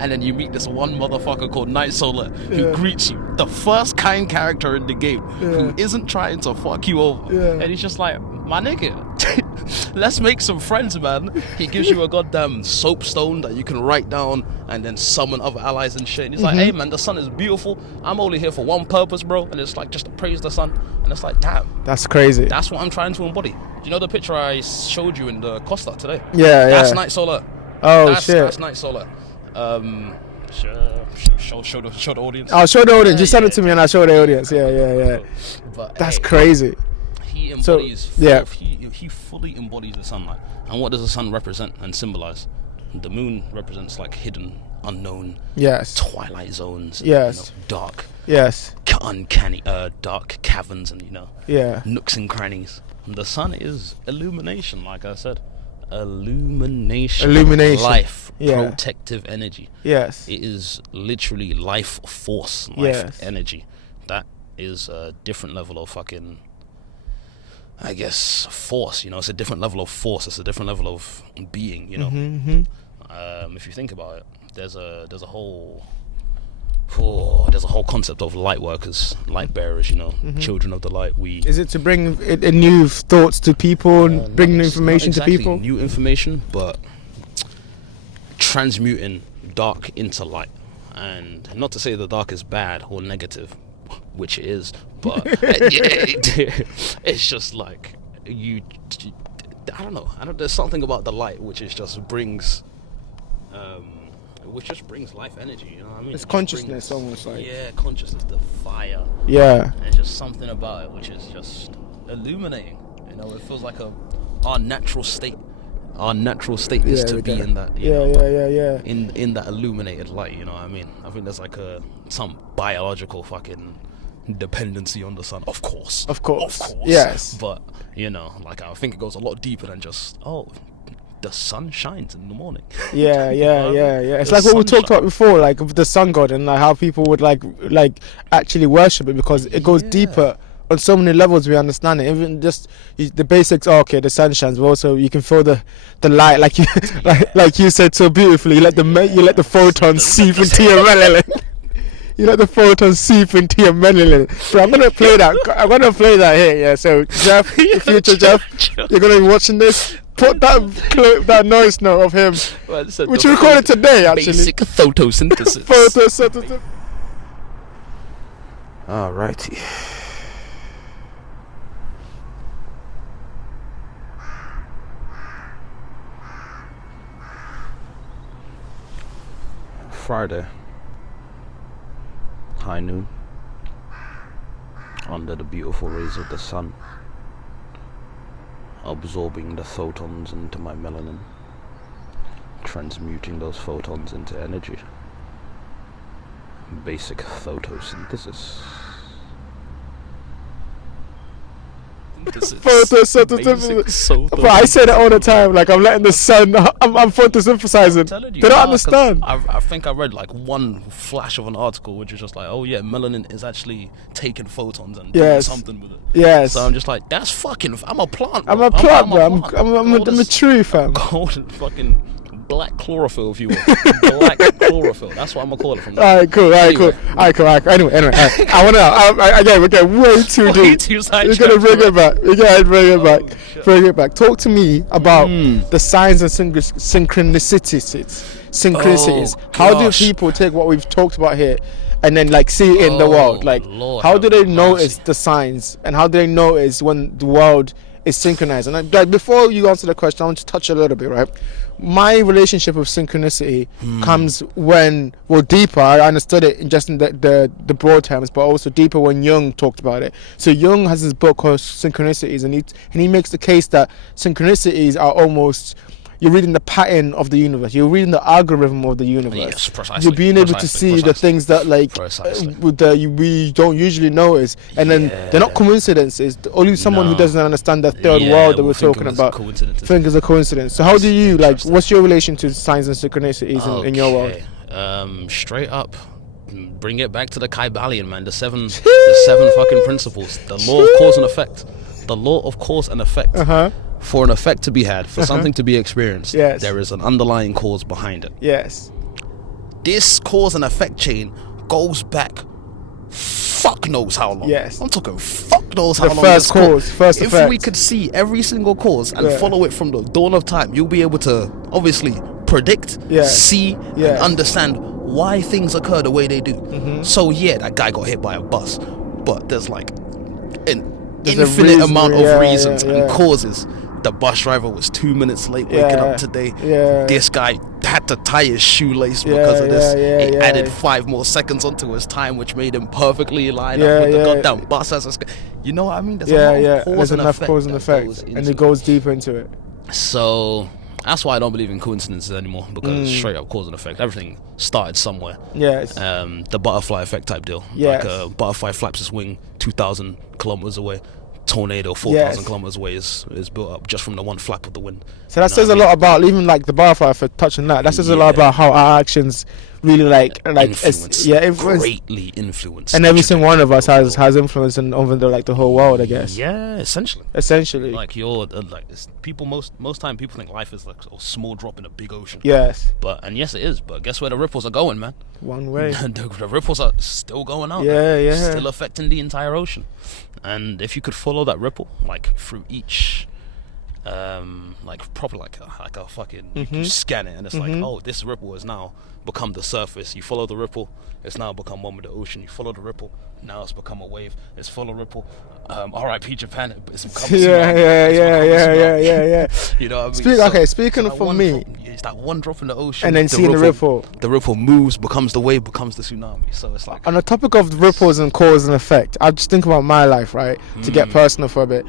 And then you meet this one motherfucker called Night Solar who greets you, the first kind character in the game, who isn't trying to fuck you over. And he's just like, my nigga, let's make some friends, man. He gives you a goddamn soapstone that you can write down and then summon other allies and shit. And he's like, hey man, the sun is beautiful. I'm only here for one purpose, bro. And it's like, just to praise the sun. And it's like, damn. That's crazy. That's what I'm trying to embody. Do you know the picture I showed you in the Costa today? That's Night Solar. Shit. That's Night Solar. Show the audience. I'll show the audience. You send it to me and I'll show the audience. But that's crazy. He embodies. He fully embodies the sunlight. And what does the sun represent and symbolize? The moon represents like hidden, unknown. Twilight zones. Dark. Uncanny. Dark caverns and nooks and crannies. And the sun is illumination, like I said. Illumination. Life. Protective energy. It is literally life force. Life energy. That is a different level of fucking, I guess, force. You know, it's a different level of force. It's a different level of being. You know, if you think about it, there's a whole concept of light workers, light bearers. You know, children of the light. Is it to bring new thoughts to people and bring new information to people? New information, but transmuting dark into light. And not to say the dark is bad or negative, which it is, but it's just like I don't know. There's something about the light which just brings life energy, you know what I mean? It's consciousness, almost like. Consciousness, the fire. There's just something about it which is just illuminating. You know, it feels like our natural state. Our natural state is to be in that. In that illuminated light. You know what I mean? I think there's like some biological fucking dependency on the sun. Of course. Yes. But you know, like I think it goes a lot deeper than just the sun shines in the morning. It's like what we talked about before, like the sun god, and like how people would like actually worship it because it goes deeper on so many levels. We understand it, even just the basics. The sun shines, but also you can feel the light, like you like you said so beautifully. You let the photons seep into your melanin. You let the photons seep into your melanin. So I'm gonna play that here. Yeah. So Jeff, future Jeff, you're gonna be watching this. Put that noise note of him, which we recorded today, actually. Basic photosynthesis. Alrighty. Friday, high noon, under the beautiful rays of the sun. absorbing the photons into my melanin, transmuting those photons into energy. Basic photosynthesis. Photosynthesis. But I say that all the time. Like, I'm letting the sun. I'm photosynthesizing. They don't understand. I think I read like one flash of an article which is just like, oh yeah, melanin is actually taking photons and doing something with it. Yes. So I'm just like, that's fucking. I'm a plant. Bro. I'm a plant, bro. I'm a tree, fam. Golden fucking black chlorophyll, if you will. Black chlorophyll. That's what I'm gonna call it from now. Alright, cool. Anyway. I wanna. We're getting way too deep. We're gonna bring it back. Bring it back. Talk to me about the signs and synchronicities. How do people take what we've talked about here and then like see it in the world? Like, Lord, how do they notice the signs, and how do they notice when the world is synchronized? And like, before you answer the question, I want to touch a little bit, right? My relationship with synchronicity comes when, well, deeper. I understood it in just in the broad terms, but also deeper when Jung talked about it. So Jung has this book called Synchronicities, and he makes the case that synchronicities are almost, you're reading the pattern of the universe. You're reading the algorithm of the universe. Yes, precisely. You're being able to see the things that like we don't usually notice, and then they're not coincidences. Only someone who doesn't understand the third world that we're talking about think is a coincidence. So how do you like? What's your relation to signs and synchronicities in your world? Straight up, bring it back to the Kybalion, man. The seven fucking principles. The law of cause and effect. The law of cause and effect. For an effect to be had, for something to be experienced, there is an underlying cause behind it. Yes. This cause and effect chain goes back fuck knows how long. Yes. I'm talking fuck knows how long. The first cause, first effect. If we could see every single cause and follow it from the dawn of time, you'll be able to obviously predict, see, and understand why things occur the way they do. So yeah, that guy got hit by a bus, but there's like an infinite amount of reasons and causes. The bus driver was 2 minutes late waking up today. This guy had to tie his shoelace because of this. He added 5 more seconds onto his time, which made him perfectly line up with the goddamn bus. You know what I mean? There's enough cause and effect, and it goes deeper into it. So that's why I don't believe in coincidences anymore, because straight up cause and effect. Everything started somewhere. Yes. The butterfly effect type deal. Yes. Like a butterfly flaps its wing 2,000 kilometers away. Tornado 4,000 kilometers away is built up just from the one flap of the wind. So that says a lot about, even like the butterfly, for touching that says a lot about how our actions really like influence. Greatly influence. And every single one of us has influence over the whole world, I guess. Yeah, essentially. Like you're like people most time people think life is like a small drop in a big ocean. Yes. And yes it is, but guess where the ripples are going, man? One way. the ripples are still going out. Still affecting the entire ocean. And if you could follow that ripple like through each like proper like a fucking you can scan it, and it's like, oh, this ripple has now become the surface. You follow the ripple, it's now become one with the ocean. You follow the ripple, now it's become a wave. It's follow ripple. R.I.P. Japan. It's become yeah. You know what I mean? Speaking for me, it's that one drop in the ocean, and then seeing the ripple. The ripple moves, becomes the wave, becomes the tsunami. So it's like, on the topic of ripples and cause and effect, I just think about my life, right? To get personal for a bit.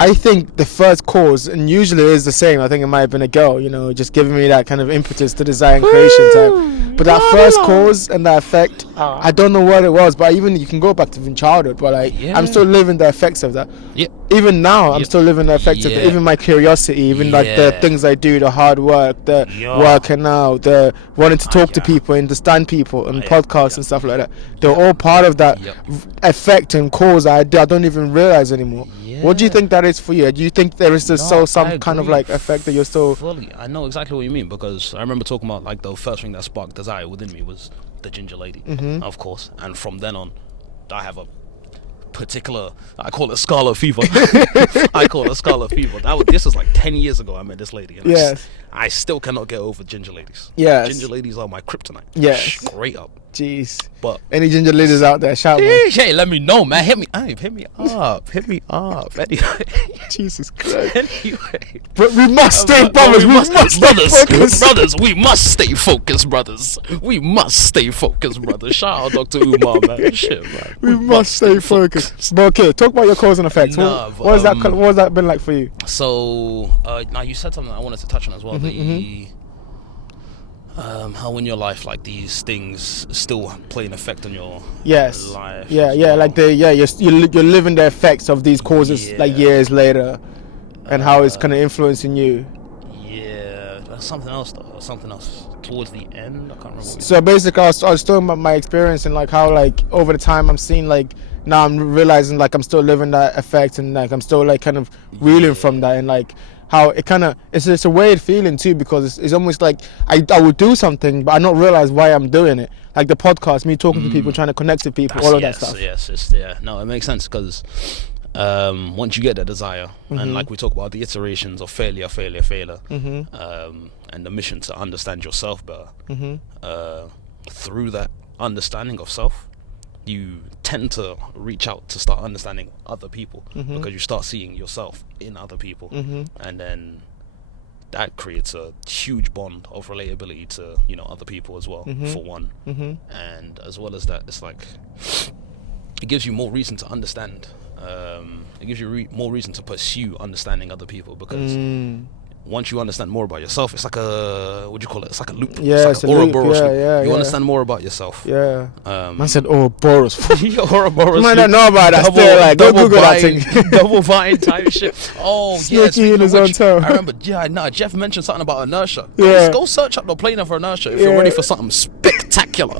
I think the first cause, and usually it is the same, I think it might have been a girl, you know, just giving me that kind of impetus to desire and creation type. But that first cause and that effect, I don't know what it was, but even you can go back to even childhood, but like I'm still living the effects of that. Even now, I'm still living the effects of it. Even my curiosity, even like the things I do, the hard work, the working out, the wanting to talk to people, understand people, and podcasts and stuff like that. They're all part of that effect and cause I don't even realize anymore. What do you think that is for you? Do you think there is some kind of like effect that you're still fully? I know exactly what you mean, because I remember talking about like the first thing that sparked desire within me was the ginger lady, of course, and from then on, I have a particular, I call it scarlet fever. This is like 10 years ago I met this lady, and I still cannot get over ginger ladies. Ginger ladies are my kryptonite. Straight up. Jeez. But any ginger ladies out there, shout out. Hey, let me know, man. Hit me up. Anyway. Jesus Christ. Anyway. But we must stay brothers. We must brothers. We must stay focused, brothers. We must stay focused, brothers. Shout out Dr. Umar, man. Shit, man. We must stay focused. But okay, talk about your cause and effects. What has that been like for you? So, now you said something I wanted to touch on as well. How in your life, like, these things still play an effect on your life. Yeah, like you're living the effects of these causes like years later, and how it's kind of influencing you. Yeah, that's something else towards the end. I can't remember. So basically, I was talking about my experience and like how like over the time I'm seeing like now I'm realizing like I'm still living that effect and like I'm still like kind of reeling from that and like. How it kind of it's a weird feeling too because it's almost like I would do something but I not realize why I'm doing it, like the podcast, me talking to people, trying to connect to people, all of that stuff. No, it makes sense because once you get that desire and like we talk about the iterations of failure and the mission to understand yourself better, through that understanding of self you tend to reach out to start understanding other people because you start seeing yourself in other people, and then that creates a huge bond of relatability to other people as well, for one, and as well as that, it's like it gives you more reason to understand. It gives you more reason to pursue understanding other people because. Once you understand more about yourself, it's like a it's like a loop. Yeah, it's like an Ouroboros loop. You Yeah. understand more about yourself. Yeah. Man said Ouroboros. Ouroboros. You might not know about that. Still, like, go Google that thing. Double vine type shit. Oh, Sneaky in his own toe. I remember. Jeff mentioned something about inertia. Go search up the plane of inertia if you're ready for something spectacular.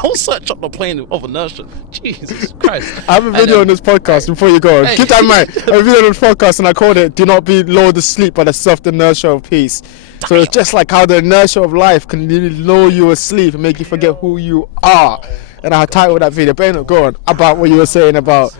Go search up the plane of inertia. Jesus Christ. I have a video on this podcast before you go. Keep that in mind. I have a video on this podcast and I called it "Do not be lulled to sleep by the soft inertia of peace." So it's just like how the inertia of life can really lull you asleep and make you forget who you are. And I titled that video, but anyway, go on, about what you were saying about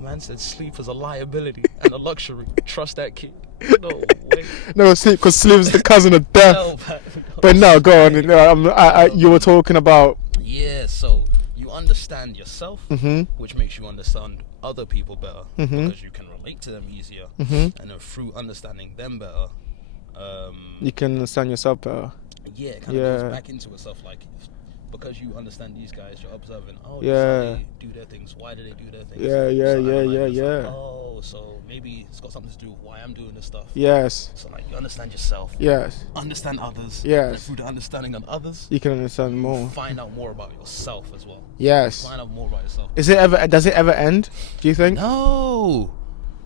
Man said sleep is a liability and a luxury. Trust that kid. No way. No, sleep, because sleep is the cousin of death. No. But no, go on. You were talking about. Yeah, so you understand yourself, which makes you understand other people better because you can relate to them easier, and then through understanding them better, you can understand yourself better. Yeah, it kind of goes back into itself, like because you understand these guys, you're observing. Oh, this is how they do their things. Why do they do their things? Yeah. Like, oh, so maybe it's got something to do with why I'm doing this stuff. Yes. So like you understand yourself. Yes. Understand others. Yes. And through the understanding of others, you can understand more. Find out more about yourself as well. Yes. Find out more about yourself. Does it ever end? Do you think?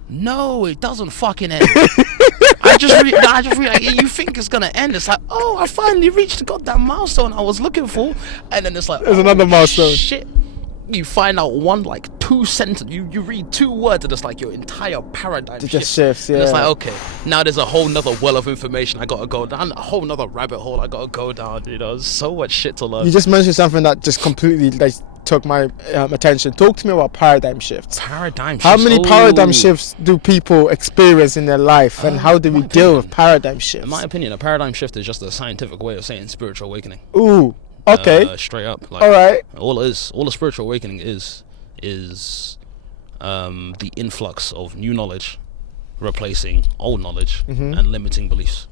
No, it doesn't fucking end. I just realized you think it's gonna end. It's like, oh, I finally reached the goddamn milestone I was looking for, and then it's like, there's another milestone. Shit. You find out two sentences. You read 2 words, and it's like your entire paradigm just shifts. Yeah. And it's like, okay, now there's a whole nother well of information I gotta go down, a whole nother rabbit hole I gotta go down. There's so much shit to learn. You just mentioned something that just completely took my attention. Talk to me about paradigm shifts. Paradigm shifts. How many paradigm shifts do people experience in their life, and how do we deal with paradigm shifts? In my opinion, a paradigm shift is just a scientific way of saying spiritual awakening. Ooh, okay. Straight up. Like, all right. All a spiritual awakening is the influx of new knowledge replacing old knowledge and limiting beliefs.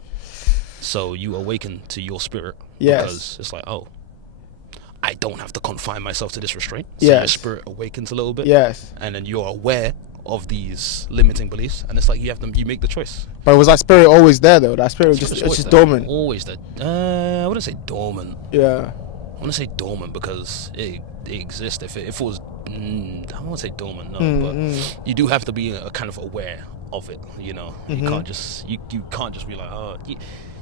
So you awaken to your spirit because it's like, oh, I don't have to confine myself to this restraint. So your spirit awakens a little bit. Yes. And then you're aware of these limiting beliefs, and it's like you make the choice. But was that spirit always there though? That spirit was just dormant. Always there. I wouldn't say dormant. Yeah. I want to say dormant because it exists. If it was, I won't say dormant. No, but you do have to be a kind of aware of it. You can't just you can't just be like, oh.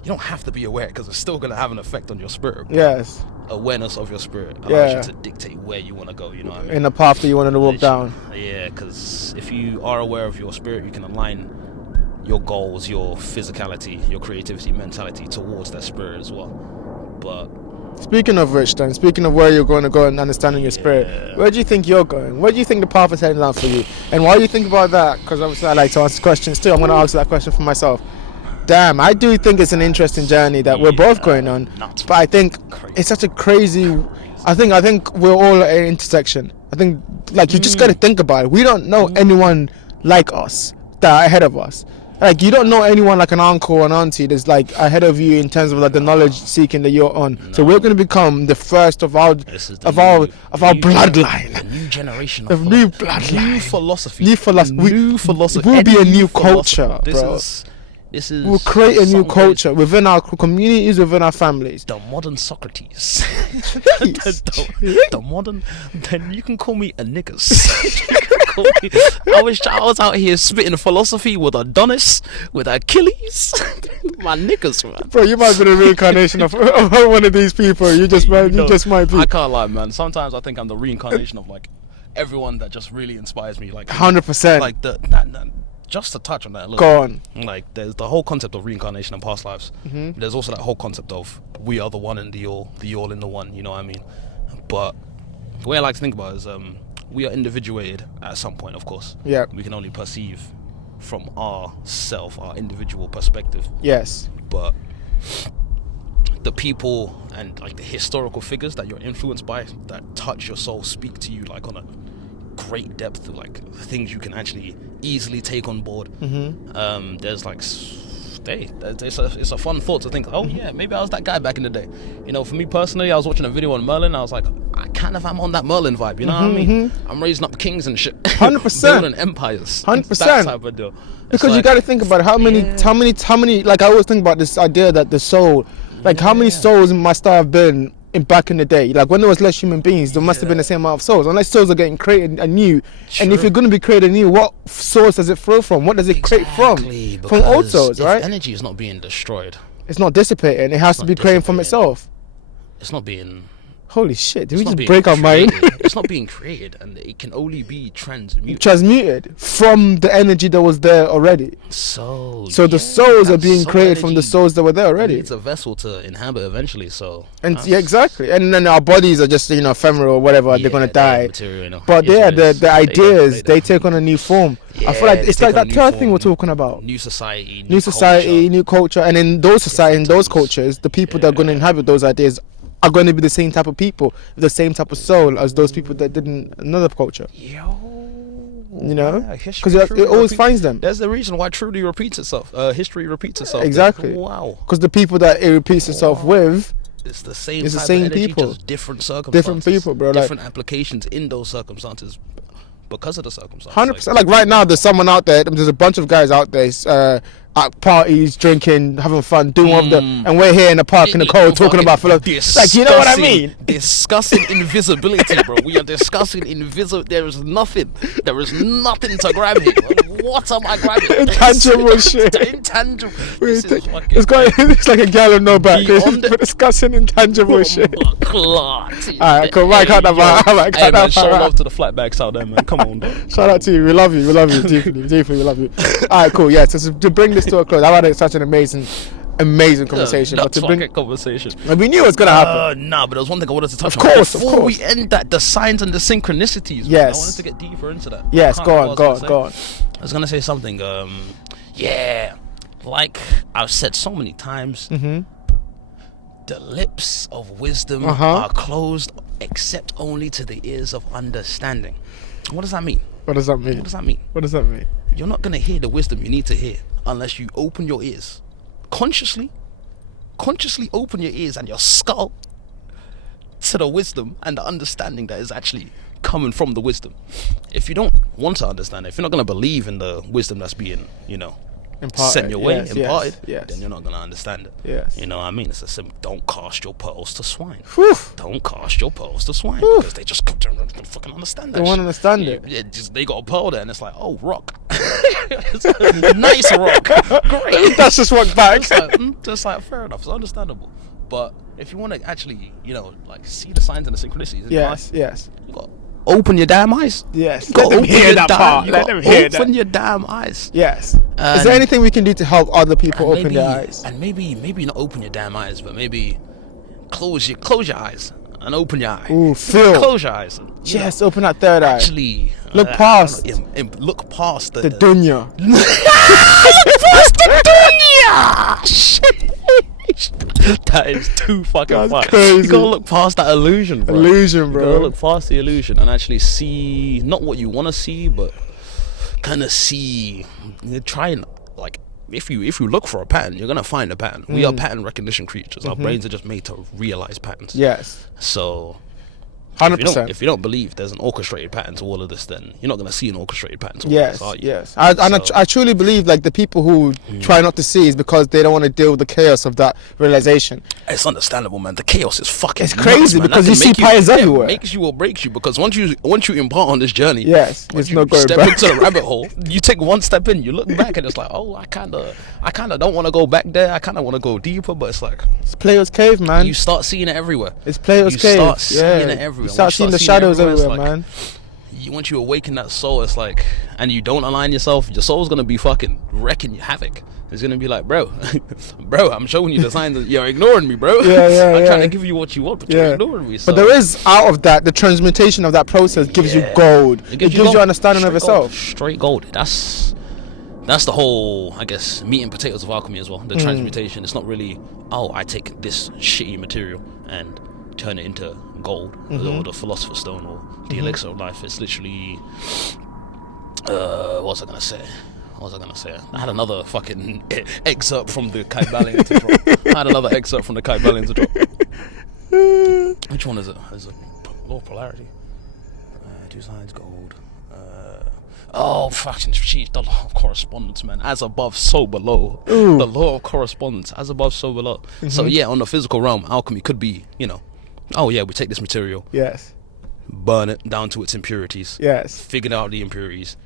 You don't have to be aware because it's still going to have an effect on your spirit. Yes. Awareness of your spirit allows you to dictate where you want to go, you know what I mean? In the path that you want to walk down. Yeah, because if you are aware of your spirit, you can align your goals, your physicality, your creativity, mentality towards that spirit as well. But speaking of which, then, speaking of where you're going to go and understanding your spirit, where do you think you're going? Where do you think the path is heading down for you? And why do you think about that? Because obviously I like to answer questions too. I'm going to answer that question for myself. damn, I do think it's an interesting journey that we're both going on. But I think it's such a crazy. I think we're all at an intersection. I think like you just got to think about it. We don't know anyone like us that are ahead of us. Like you don't know anyone like an uncle or an auntie that's like ahead of you in terms of like the knowledge seeking that you're on. No. So we're going to become the first of our bloodline. The new generation of new bloodline. New philosophy. New philosophy. We'll be a new culture, bro. This is we'll create a new culture within our communities, within our families. The modern Socrates. the modern. Then you can call me a niggas. I was out here spitting philosophy with Adonis, with Achilles. My niggas, man. Bro, you might be the reincarnation of one of these people. You just might be. I can't lie, man. Sometimes I think I'm the reincarnation of like everyone that just really inspires me. Like 100%. Like just to touch on that a little Go on. Like there's the whole concept of reincarnation and past lives. There's also that whole concept of we are the one and the all in the one, you know what I mean? But the way I like to think about it is we are individuated at some point, of course. Yeah. We can only perceive from our individual perspective. Yes. But the people and like the historical figures that you're influenced by that touch your soul, speak to you like on a great depth, like things you can actually easily take on board. There's like it's a fun thought to think, oh yeah, maybe I was that guy back in the day. You know, for me personally, I was watching a video on Merlin, I was like, I kind of am on that Merlin vibe, you know what I mean? I'm raising up kings and shit. 100%. Building empires. 100%. That type of deal. Because like, you got to think about it, how many like I always think about this idea that the soul, like how many souls must there have been back in the day? Like when there was less human beings, there must have been the same amount of souls, unless souls are getting created anew. True. And if you're going to be created anew, what source does it flow from? What does it create from old souls, right? Energy is not being destroyed, it's not dissipating, it has to be creating from itself. It's not being holy shit, did we just break our mind? It's not being created, and it can only be transmuted from the energy that was there already. So the souls are being created from the souls that were there already. It's a vessel to inhabit eventually, so yeah, exactly. And then our bodies are just ephemeral or whatever, they're gonna die. Material, but the ideas they take on a new form. I feel like it's like that third thing we're talking about. New society, new culture, and in those society, in those cultures, the people that are gonna inhabit those ideas are going to be the same type of people, the same type of soul as those people that did in another culture. You know, because it always finds them. There's the reason why history repeats itself. Exactly. Wow. Because the people that it repeats itself with, it's the same. It's the same energy, people. Just different circumstances. Different people, bro. Different applications in those circumstances. Because of the circumstances. 100%. Like right now, there's someone out there. There's a bunch of guys out there. At parties, drinking, having fun, doing all of the, and we're here in the park in the cold talking about philosophy. Like, you know what I mean? Discussing invisibility, bro. We are discussing invisible. There is nothing to grab here. What am I grabbing? Intangible shit. Intangible. It's like a gal of no back. We're discussing intangible shit. Alright, cool. Right, cut that out. Hey, man, show love to the flatbacks out there, man. Come on, bro. Shout out to you. We love you. Deeply, we love you. Alright, cool. Yeah, so to bring this to a close, I've had such an amazing conversation. But to bring conversation, we knew it was gonna happen. But there's one thing I wanted to touch on before we end that: the signs and the synchronicities. Yes, I wanted to get deeper into that. Yes, go on. I was gonna say something. Like I've said so many times, the lips of wisdom are closed, except only to the ears of understanding. What does that mean? What does that mean? You're not gonna hear the wisdom you need to hear unless you open your ears. Consciously open your ears and your skull to the wisdom and the understanding that is actually coming from the wisdom. If you don't want to understand it, if you're not going to believe in the wisdom that's being, sent your way, imparted, then you're not going to understand it. Yes. You know what I mean? It's a simple, don't cast your pearls to swine. Whew. Don't cast your pearls to swine because they just don't fucking understand that. They won't understand it. They got a pearl there and it's like, oh, rock. It's a nice rock. Great. That's just rock back. Just like, fair enough. It's understandable. But if you want to actually, see the signs and the synchronicities, yes, you got open your damn eyes. Yes. Let them hear that part. Let them hear that. Open your damn eyes. Yes. Is there anything we can do to help other people open their eyes? And maybe not open your damn eyes, but maybe close your eyes and open your eye. Ooh, feel. Close your eyes. Yes, open that third eye. Actually, look past. Look past the dunya. Look past the dunya. Yeah, shit. That is too fucking fun. Crazy. You gotta look past that illusion, bro. Illusion, bro. You gotta look past the illusion and actually see not what you want to see, but kind of see. Try and like, if you look for a pattern, you're gonna find a pattern. We are pattern recognition creatures. Our brains are just made to realize patterns. Yes. So 100%. If you don't believe there's an orchestrated pattern to all of this, then you're not going to see an orchestrated pattern to all yes, of this, are you? Yes. I truly believe like the people who try not to see is because they don't want to deal with the chaos of that realization. It's understandable, man. The chaos is fucking It's crazy nuts, because you see patterns everywhere. It makes you or breaks you, because once you embark on this journey, yes, there's no going back. Step into the rabbit hole. You take one step in, you look back, and it's like, oh, I kind of don't want to go back there. I kind of want to go deeper, but it's like it's Plato's cave, man. You start seeing it everywhere. It's Plato's cave. You start seeing it everywhere. You start seeing the shadows everywhere, like, man. Once you awaken that soul, it's like, and you don't align yourself, your soul's gonna be fucking wrecking havoc. It's gonna be like, bro, I'm showing you the signs that you're ignoring me, bro. I'm trying to give you what you want, but you're ignoring me. So. But there is, out of that, the transmutation of that process gives you gold. It gives you understanding of yourself. Straight gold. That's the whole, I guess, meat and potatoes of alchemy as well. The transmutation. It's not really, oh, I take this shitty material and turn it into gold, or the philosopher's stone, or the elixir of life. It's literally, what was I gonna say? I had another fucking excerpt from the Kybalion to drop. Which one is it? Is it law of polarity? Two sides, gold. Oh, fucking shit, the law of correspondence, man. As above, so below. Ooh. The law of correspondence, as above, so below. So yeah, on the physical realm, alchemy could be, oh yeah, we take this material, yes, burn it down to its impurities, yes, figure out the impurities,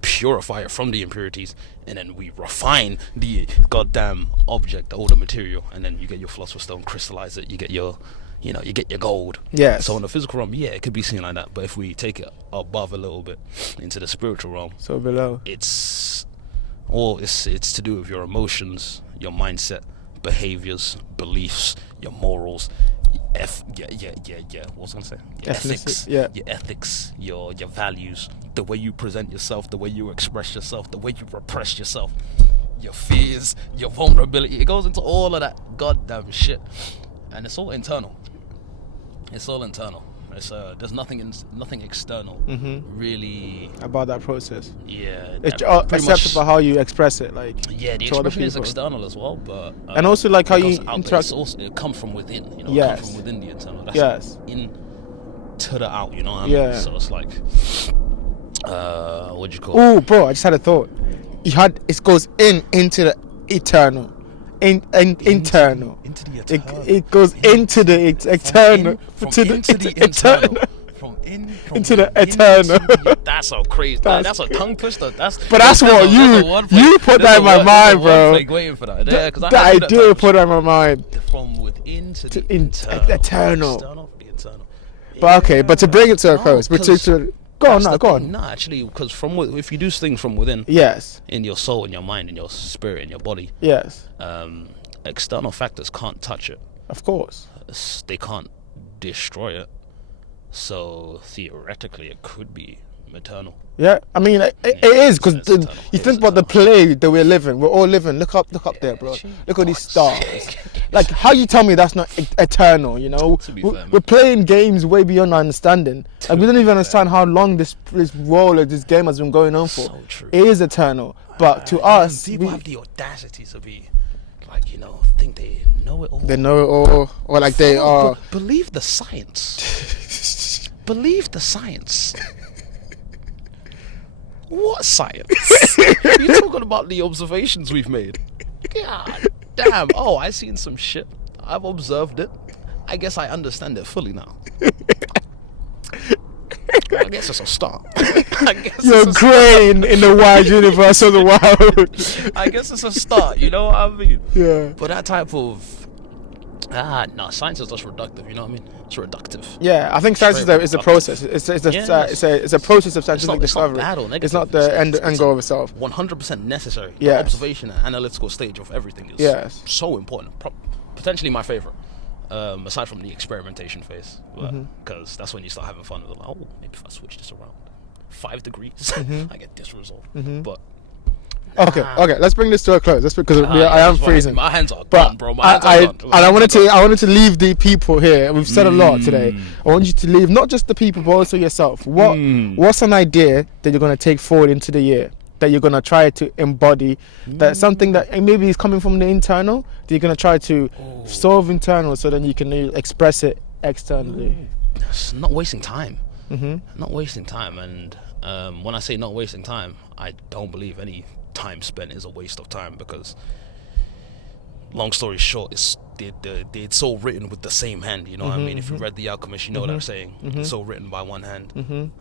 purify it from the impurities, and then we refine the goddamn object, the older material, and then you get your philosopher's stone, crystallize it, you get your gold. Yes. So in the physical realm, yeah, it could be seen like that, but if we take it above a little bit into the spiritual realm, so below, it's to do with your emotions, your mindset, behaviors, beliefs, your morals, what was I gonna say? Your ethics, your ethics, your values, the way you present yourself, the way you express yourself, the way you repress yourself, your fears, your vulnerability. It goes into all of that goddamn shit, and it's all internal. It's there's nothing external really about that process. Yeah, except for how you express it, like the expression is external as well, but and also like how you interact. It comes from within, yes. It comes from within the internal. That's yes, in to the out, you know what I mean? Yeah. So it's like, what do you call? Oh, bro, I just had a thought. It goes into the eternal. Internal. Into the eternal. It goes into the eternal. Into the eternal. Into the eternal. That's so crazy. That's a tongue twister. That's what you put that in my mind, bro. Waiting for that. Yeah, because I do put that in my mind. From within to the eternal. External, the internal. But okay, but to bring it to a close, go on. No, actually, because if you do things from within, yes, in your soul, in your mind, in your spirit, in your body, yes, external factors can't touch it. Of course, they can't destroy it. So theoretically, it could be maternal. Yeah, I mean, it is, because you think about the play that we're living. We're all living. Look up there, bro. Look at these stars. Like, how you tell me that's not eternal? We're playing games way beyond our understanding. Like, we don't even understand how long this role of this game has been going on for. So true. It is eternal, but to us, people have the audacity to be like, think they know it all. They know it all, or like they are. Believe the science. Believe the science. What science? You're talking about the observations we've made. God damn. Oh, I've seen some shit. I've observed it. I guess I understand it fully now. I guess it's a start. You're grain in the wide universe of the world. I guess it's a start, you know what I mean? Yeah. But that type of science is just reductive, you know what I mean? It's reductive. Yeah, I think science is a process. It's a process of scientific discovery. It's not bad or negative. It's not the end goal of itself. 100% necessary. Yeah. The observation and analytical stage of everything is so important. Potentially my favorite. Aside from the experimentation phase, because that's when you start having fun with it. Like, maybe if I switch this around 5 degrees, I get this result. But Okay. Let's bring this to a close. That's because I am freezing. My hands are gone, bro. My hands are gone. I wanted to leave the people here. We've said a lot today. I want you to leave not just the people, but also yourself. What's an idea that you're going to take forward into the year, that you're going to try to embody, that something that maybe is coming from the internal, that you're going to try to solve internal, so then you can express it externally? It's not wasting time. Not wasting time. And when I say not wasting time, I don't believe any time spent is a waste of time, because long story short, it's all written with the same hand, you know what I mean? If you read The Alchemist, you know what I'm saying. It's all written by one hand.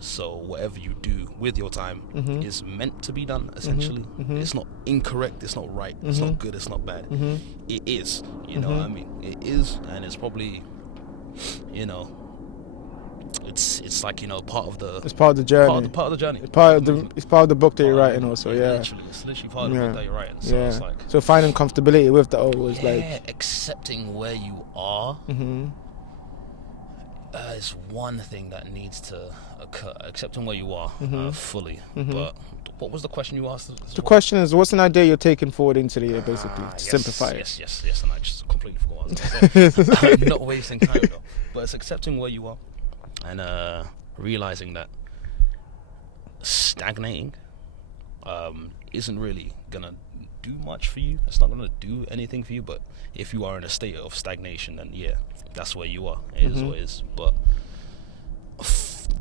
So whatever you do with your time is meant to be done, essentially. It's not incorrect, it's not right, it's not good, it's not bad. It is, you know what I mean? It is, and it's probably, you know, it's like, you know, part of the journey. Part of the journey. It's part of the book that you're writing also, It's literally part of the book that you're writing. So it's like, so finding comfortability with that always, accepting where you are is one thing that needs to occur. Accepting where you are fully. But what was the question you asked? The question is, what's an idea you're taking forward into the year, basically, to simplify it? Yes, and I just completely forgot what I was going to say. I'm not wasting time though. But it's accepting where you are, and realizing that stagnating isn't really gonna do much for you. It's not gonna do anything for you. But if you are in a state of stagnation, then that's where you are. It is what it is. But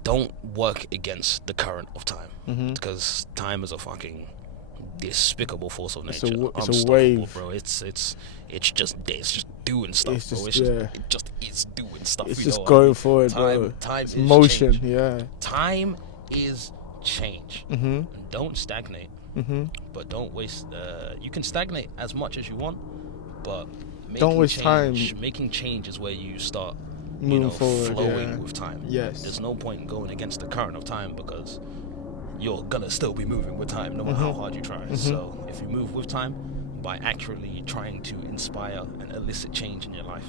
don't work against the current of time, because time is a fucking despicable force of nature. It's a wave, bro. It's just doing stuff, bro. It just is doing stuff. It's just going forward, bro. Time is motion, change. Time is change. Don't stagnate, but don't waste. You can stagnate as much as you want, but don't waste time. Making change is where you start moving forward, flowing with time. Yes. There's no point in going against the current of time, because you're gonna still be moving with time no matter how hard you try. So if you move with time by accurately trying to inspire and elicit change in your life,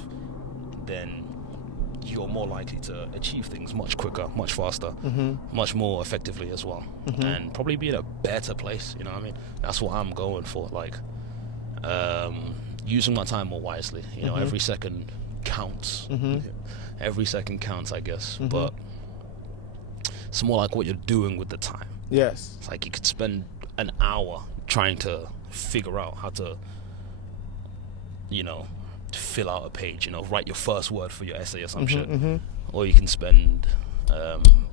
then you're more likely to achieve things much quicker, much faster, much more effectively as well, and probably be in a better place, you know what I mean? That's what I'm going for, like using my time more wisely, you know. Every second counts. Every second counts, I guess. But it's more like what you're doing with the time. Yes. It's like you could spend an hour trying to figure out how to, you know, fill out a page, you know, write your first word for your essay or some shit. Or you can spend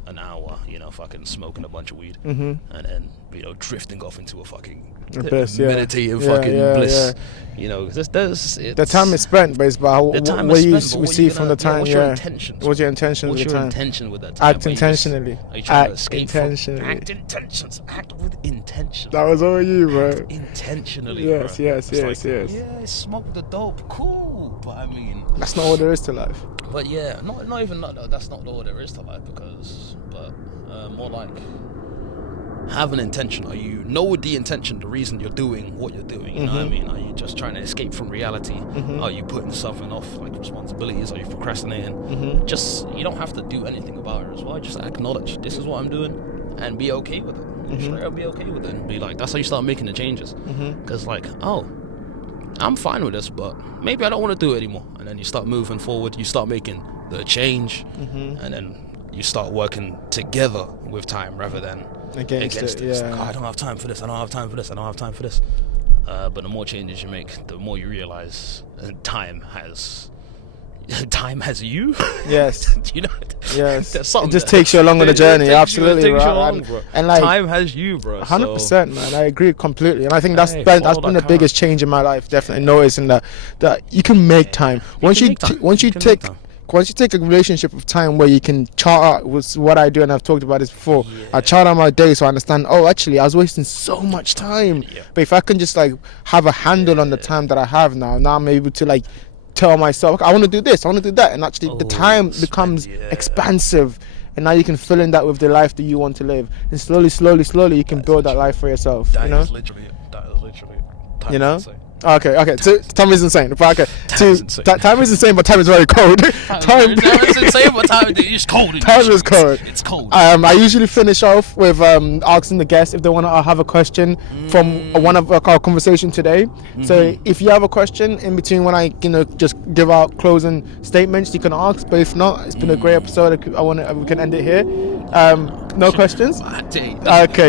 an hour, you know, fucking smoking a bunch of weed, and then, you know, drifting off into a fucking meditative fucking bliss. You know, the time is spent, but it's about what you receive from the time. What's your intention? What's your intention? What's your intention with that time? Act intentionally. Act intentions. Act with intention. That was all you, bro. Act intentionally. Yes, bro. yes. Yeah, smoke the dope, cool. But I mean, that's not all there is to life. But yeah, not even that's not all there is to life, but more like have an intention. Are you know the intention, the reason you're doing what you're doing? You know what I mean? Are you just trying to escape from reality? Are you putting something off, like responsibilities? Are you procrastinating? Just, you don't have to do anything about it as well. Just acknowledge this is what I'm doing and be okay with it. Straight up be okay with it and be like, that's how you start making the changes. Because like, oh, I'm fine with this, but maybe I don't want to do it anymore. And then you start moving forward, you start making the change, and then you start working together with time rather than against it. It's like, oh, I don't have time for this, I don't have time for this, I don't have time for this. But the more changes you make, the more you realize time has you. Yes. You know, yes. It just takes you along on the journey. Absolutely, bro. And like, time has you, bro. 100%, man. I agree completely, and I think that's been the biggest change in my life. Definitely noticing that you can make time once you take a relationship of time where you can chart out with what I do, and I've talked about this before. I chart out my day so I understand, oh, actually I was wasting so much time. But if I can just like have a handle on the time that I have now I'm able to like tell myself, okay, I want to do this, I want to do that, and actually the time becomes expansive, and now you can fill in that with the life that you want to live, and slowly you can build that life for yourself. That you know, is literally you know, Okay. So time is insane. But okay. Time is insane. Time is insane, but time is very cold. Time is insane, but time is cold. Time is cold. It's cold. I usually finish off with asking the guests if they want to have a question from one of our conversation today. So if you have a question in between when I just give out closing statements, you can ask. But if not, it's been a great episode. We can end it here. No questions. Okay.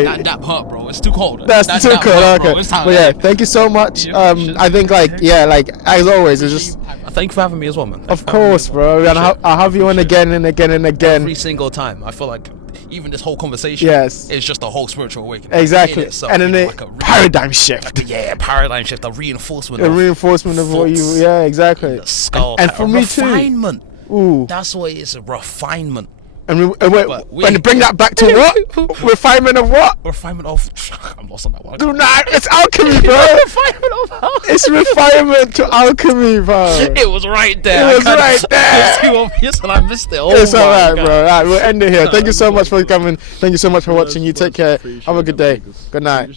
That hurt, bro. It's too cold. That's too cold. Hurt, okay. But yeah, thank you so much. I think as always, it's just. Thank you for having me as well, man. Of course, bro. And I'll have you on again and again and again. Every single time. I feel like even this whole conversation is just a whole spiritual awakening. Exactly. And then like a paradigm shift. Paradigm shift. A reinforcement. Of what you. Yeah, exactly. The skull. And for me too. Refinement. Ooh. That's what it is. A refinement. And bring that back to what? Refinement of what? Refinement of. I'm lost on that one. Do not. It's alchemy, bro. Refinement of how? It's refinement to alchemy, bro. It was right there. It was right there. It's too obvious, and I missed it. It's alright, bro. Alright, we'll end it here. Thank you so much for coming. Thank you so much for watching. You take care. Have a good day. Good night.